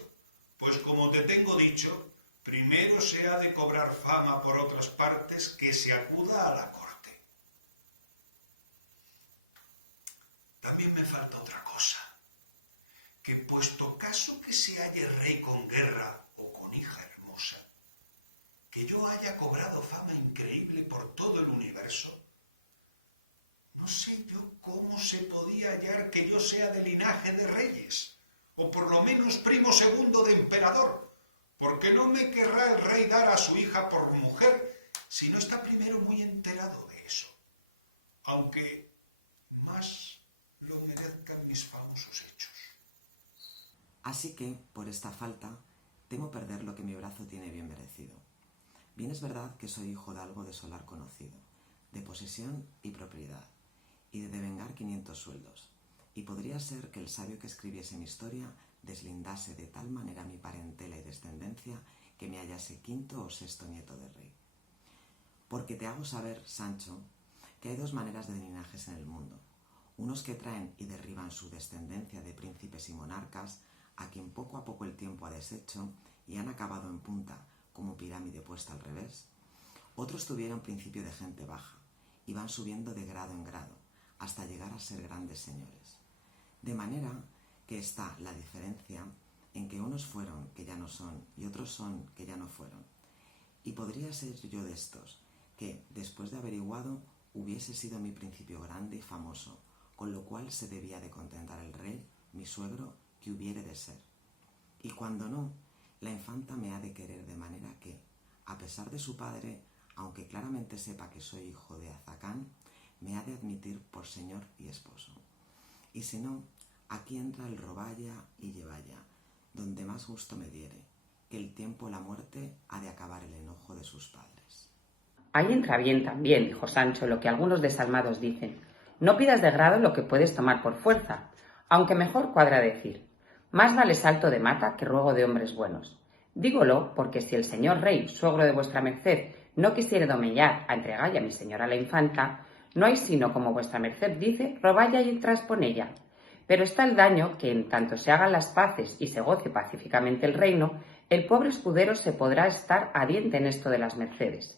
pues como te tengo dicho, primero se ha de cobrar fama por otras partes que se acuda a la corte. También me falta otra cosa, que puesto caso que se halle rey con guerra o con hija hermosa, que yo haya cobrado fama increíble por todo el universo, no sé yo cómo se podía hallar que yo sea de linaje de reyes, o por lo menos primo segundo de emperador, porque no me querrá el rey dar a su hija por mujer, si no está primero muy enterado de eso, aunque más lo merezcan mis famosos hechos. Así que, por esta falta, temo perder lo que mi brazo tiene bien merecido. Bien es verdad que soy hijo de algo de solar conocido, de posesión y propiedad, y de devengar 500 sueldos, y podría ser que el sabio que escribiese mi historia deslindase de tal manera mi parentela y descendencia que me hallase quinto o sexto nieto de rey. Porque te hago saber, Sancho, que hay dos maneras de linajes en el mundo, unos que traen y derriban su descendencia de príncipes y monarcas, a quien poco a poco el tiempo ha deshecho y han acabado en punta como pirámide puesta al revés. Otros tuvieron principio de gente baja y van subiendo de grado en grado hasta llegar a ser grandes señores. De manera que está la diferencia en que unos fueron que ya no son y otros son que ya no fueron. Y podría ser yo de estos, que después de averiguado hubiese sido mi principio grande y famoso, con lo cual se debía de contentar el rey, mi suegro, que hubiere de ser. Y cuando no, la infanta me ha de querer de manera que, a pesar de su padre, aunque claramente sepa que soy hijo de Azacán, me ha de admitir por señor y esposo. Y si no, aquí entra el roballa y llevalla, donde más gusto me diere, que el tiempo o la muerte ha de acabar el enojo de sus padres. Ahí entra bien también, dijo Sancho, lo que algunos desalmados dicen. No pidas de grado lo que puedes tomar por fuerza, aunque mejor cuadra decir. Más vale salto de mata que ruego de hombres buenos. Dígolo porque si el señor rey, suegro de vuestra merced, no quisiere domellar a entregalle a mi señora la infanta, no hay sino, como vuestra merced dice, roballa y trasponella. Pero está el daño que en tanto se hagan las paces y se goce pacíficamente el reino, el pobre escudero se podrá estar a diente en esto de las mercedes.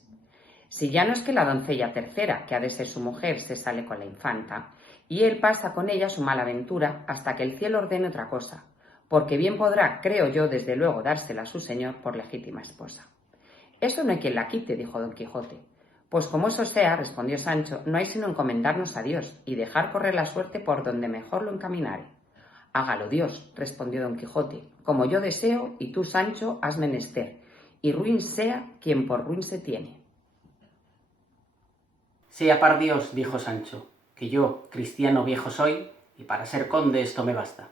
Si ya no es que la doncella tercera, que ha de ser su mujer, se sale con la infanta, y él pasa con ella su mala aventura hasta que el cielo ordene otra cosa, porque bien podrá, creo yo, desde luego dársela a su señor por legítima esposa. Eso no hay quien la quite, dijo don Quijote. Pues como eso sea, respondió Sancho, no hay sino encomendarnos a Dios y dejar correr la suerte por donde mejor lo encaminare. Hágalo Dios, respondió don Quijote, como yo deseo y tú, Sancho, has menester, y ruin sea quien por ruin se tiene. Sea par Dios, dijo Sancho, que yo, cristiano viejo soy, y para ser conde esto me basta.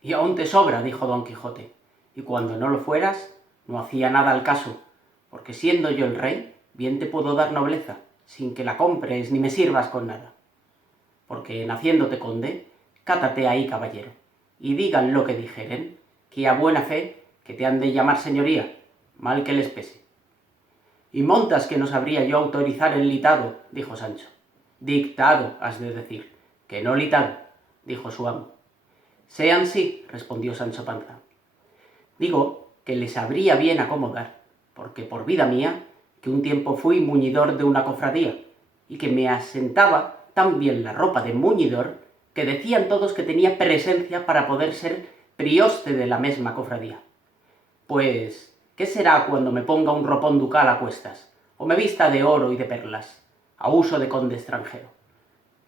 Y aún te sobra, dijo don Quijote, y cuando no lo fueras, no hacía nada al caso, porque siendo yo el rey, bien te puedo dar nobleza, sin que la compres ni me sirvas con nada. Porque naciéndote conde, cátate ahí, caballero, y digan lo que dijeren, que a buena fe que te han de llamar señoría, mal que les pese. Y montas que no sabría yo autorizar el litado, dijo Sancho. Dictado, has de decir, que no litado, dijo su amo. Sean sí, respondió Sancho Panza. Digo que les sabría bien acomodar, porque por vida mía, que un tiempo fui muñidor de una cofradía, y que me asentaba tan bien la ropa de muñidor, que decían todos que tenía presencia para poder ser prioste de la mesma cofradía. Pues, ¿qué será cuando me ponga un ropón ducal a cuestas, o me vista de oro y de perlas, a uso de conde extranjero?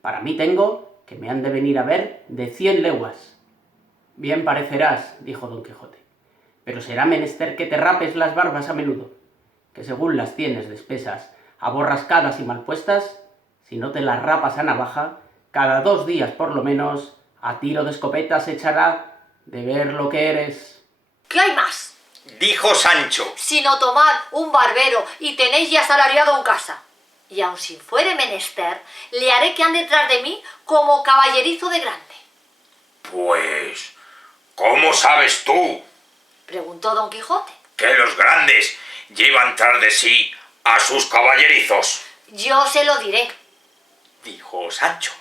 Para mí tengo que me han de venir a ver de 100 leguas. Bien parecerás, dijo don Quijote, pero será menester que te rapes las barbas a menudo, que según las tienes de espesas, aborrascadas y mal puestas, si no te las rapas a navaja, cada 2 días por lo menos, a tiro de escopeta se echará de ver lo que eres. ¿Qué hay más? Dijo Sancho. Sino tomar un barbero y tenéis ya asalariado en casa. Y aun si fuere menester, le haré que ande detrás de mí como caballerizo de grande. Pues, ¿cómo sabes tú? Preguntó don Quijote. Que los grandes llevan tras de sí a sus caballerizos? Yo se lo diré. Dijo Sancho.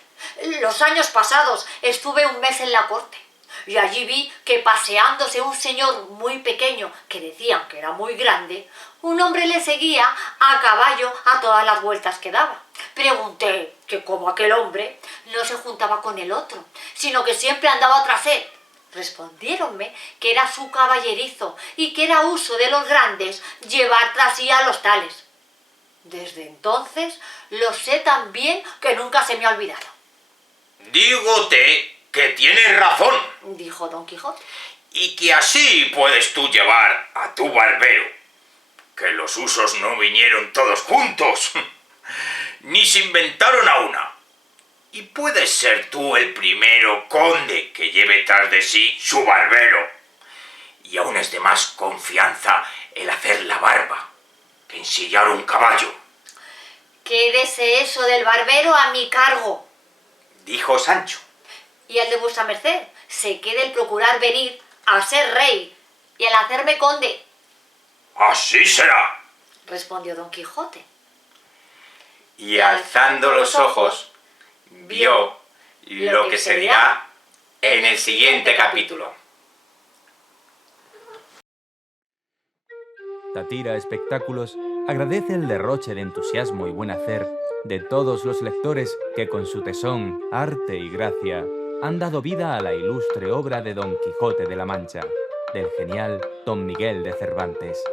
Los años pasados estuve un mes en la corte y allí vi que paseándose un señor muy pequeño, que decían que era muy grande, un hombre le seguía a caballo a todas las vueltas que daba. Pregunté que como aquel hombre no se juntaba con el otro, sino que siempre andaba tras él. Respondiéronme que era su caballerizo y que era uso de los grandes llevar tras sí a los tales. Desde entonces lo sé tan bien que nunca se me ha olvidado. Dígote que tienes razón, dijo Don Quijote, y que así puedes tú llevar a tu barbero, que los usos no vinieron todos juntos, ni se inventaron a una. Y puedes ser tú el primero conde que lleve tras de sí su barbero. Y aún es de más confianza el hacer la barba que ensillar un caballo. Quédese eso del barbero a mi cargo, dijo Sancho. Y al de vuestra merced se quede el procurar venir a ser rey y el hacerme conde. Así será, respondió Don Quijote. Y alzando los ojos, vio lo que se dirá en el siguiente capítulo. Tatira Espectáculos agradece el derroche de entusiasmo y buen hacer de todos los lectores que con su tesón, arte y gracia han dado vida a la ilustre obra de Don Quijote de la Mancha, del genial Don Miguel de Cervantes.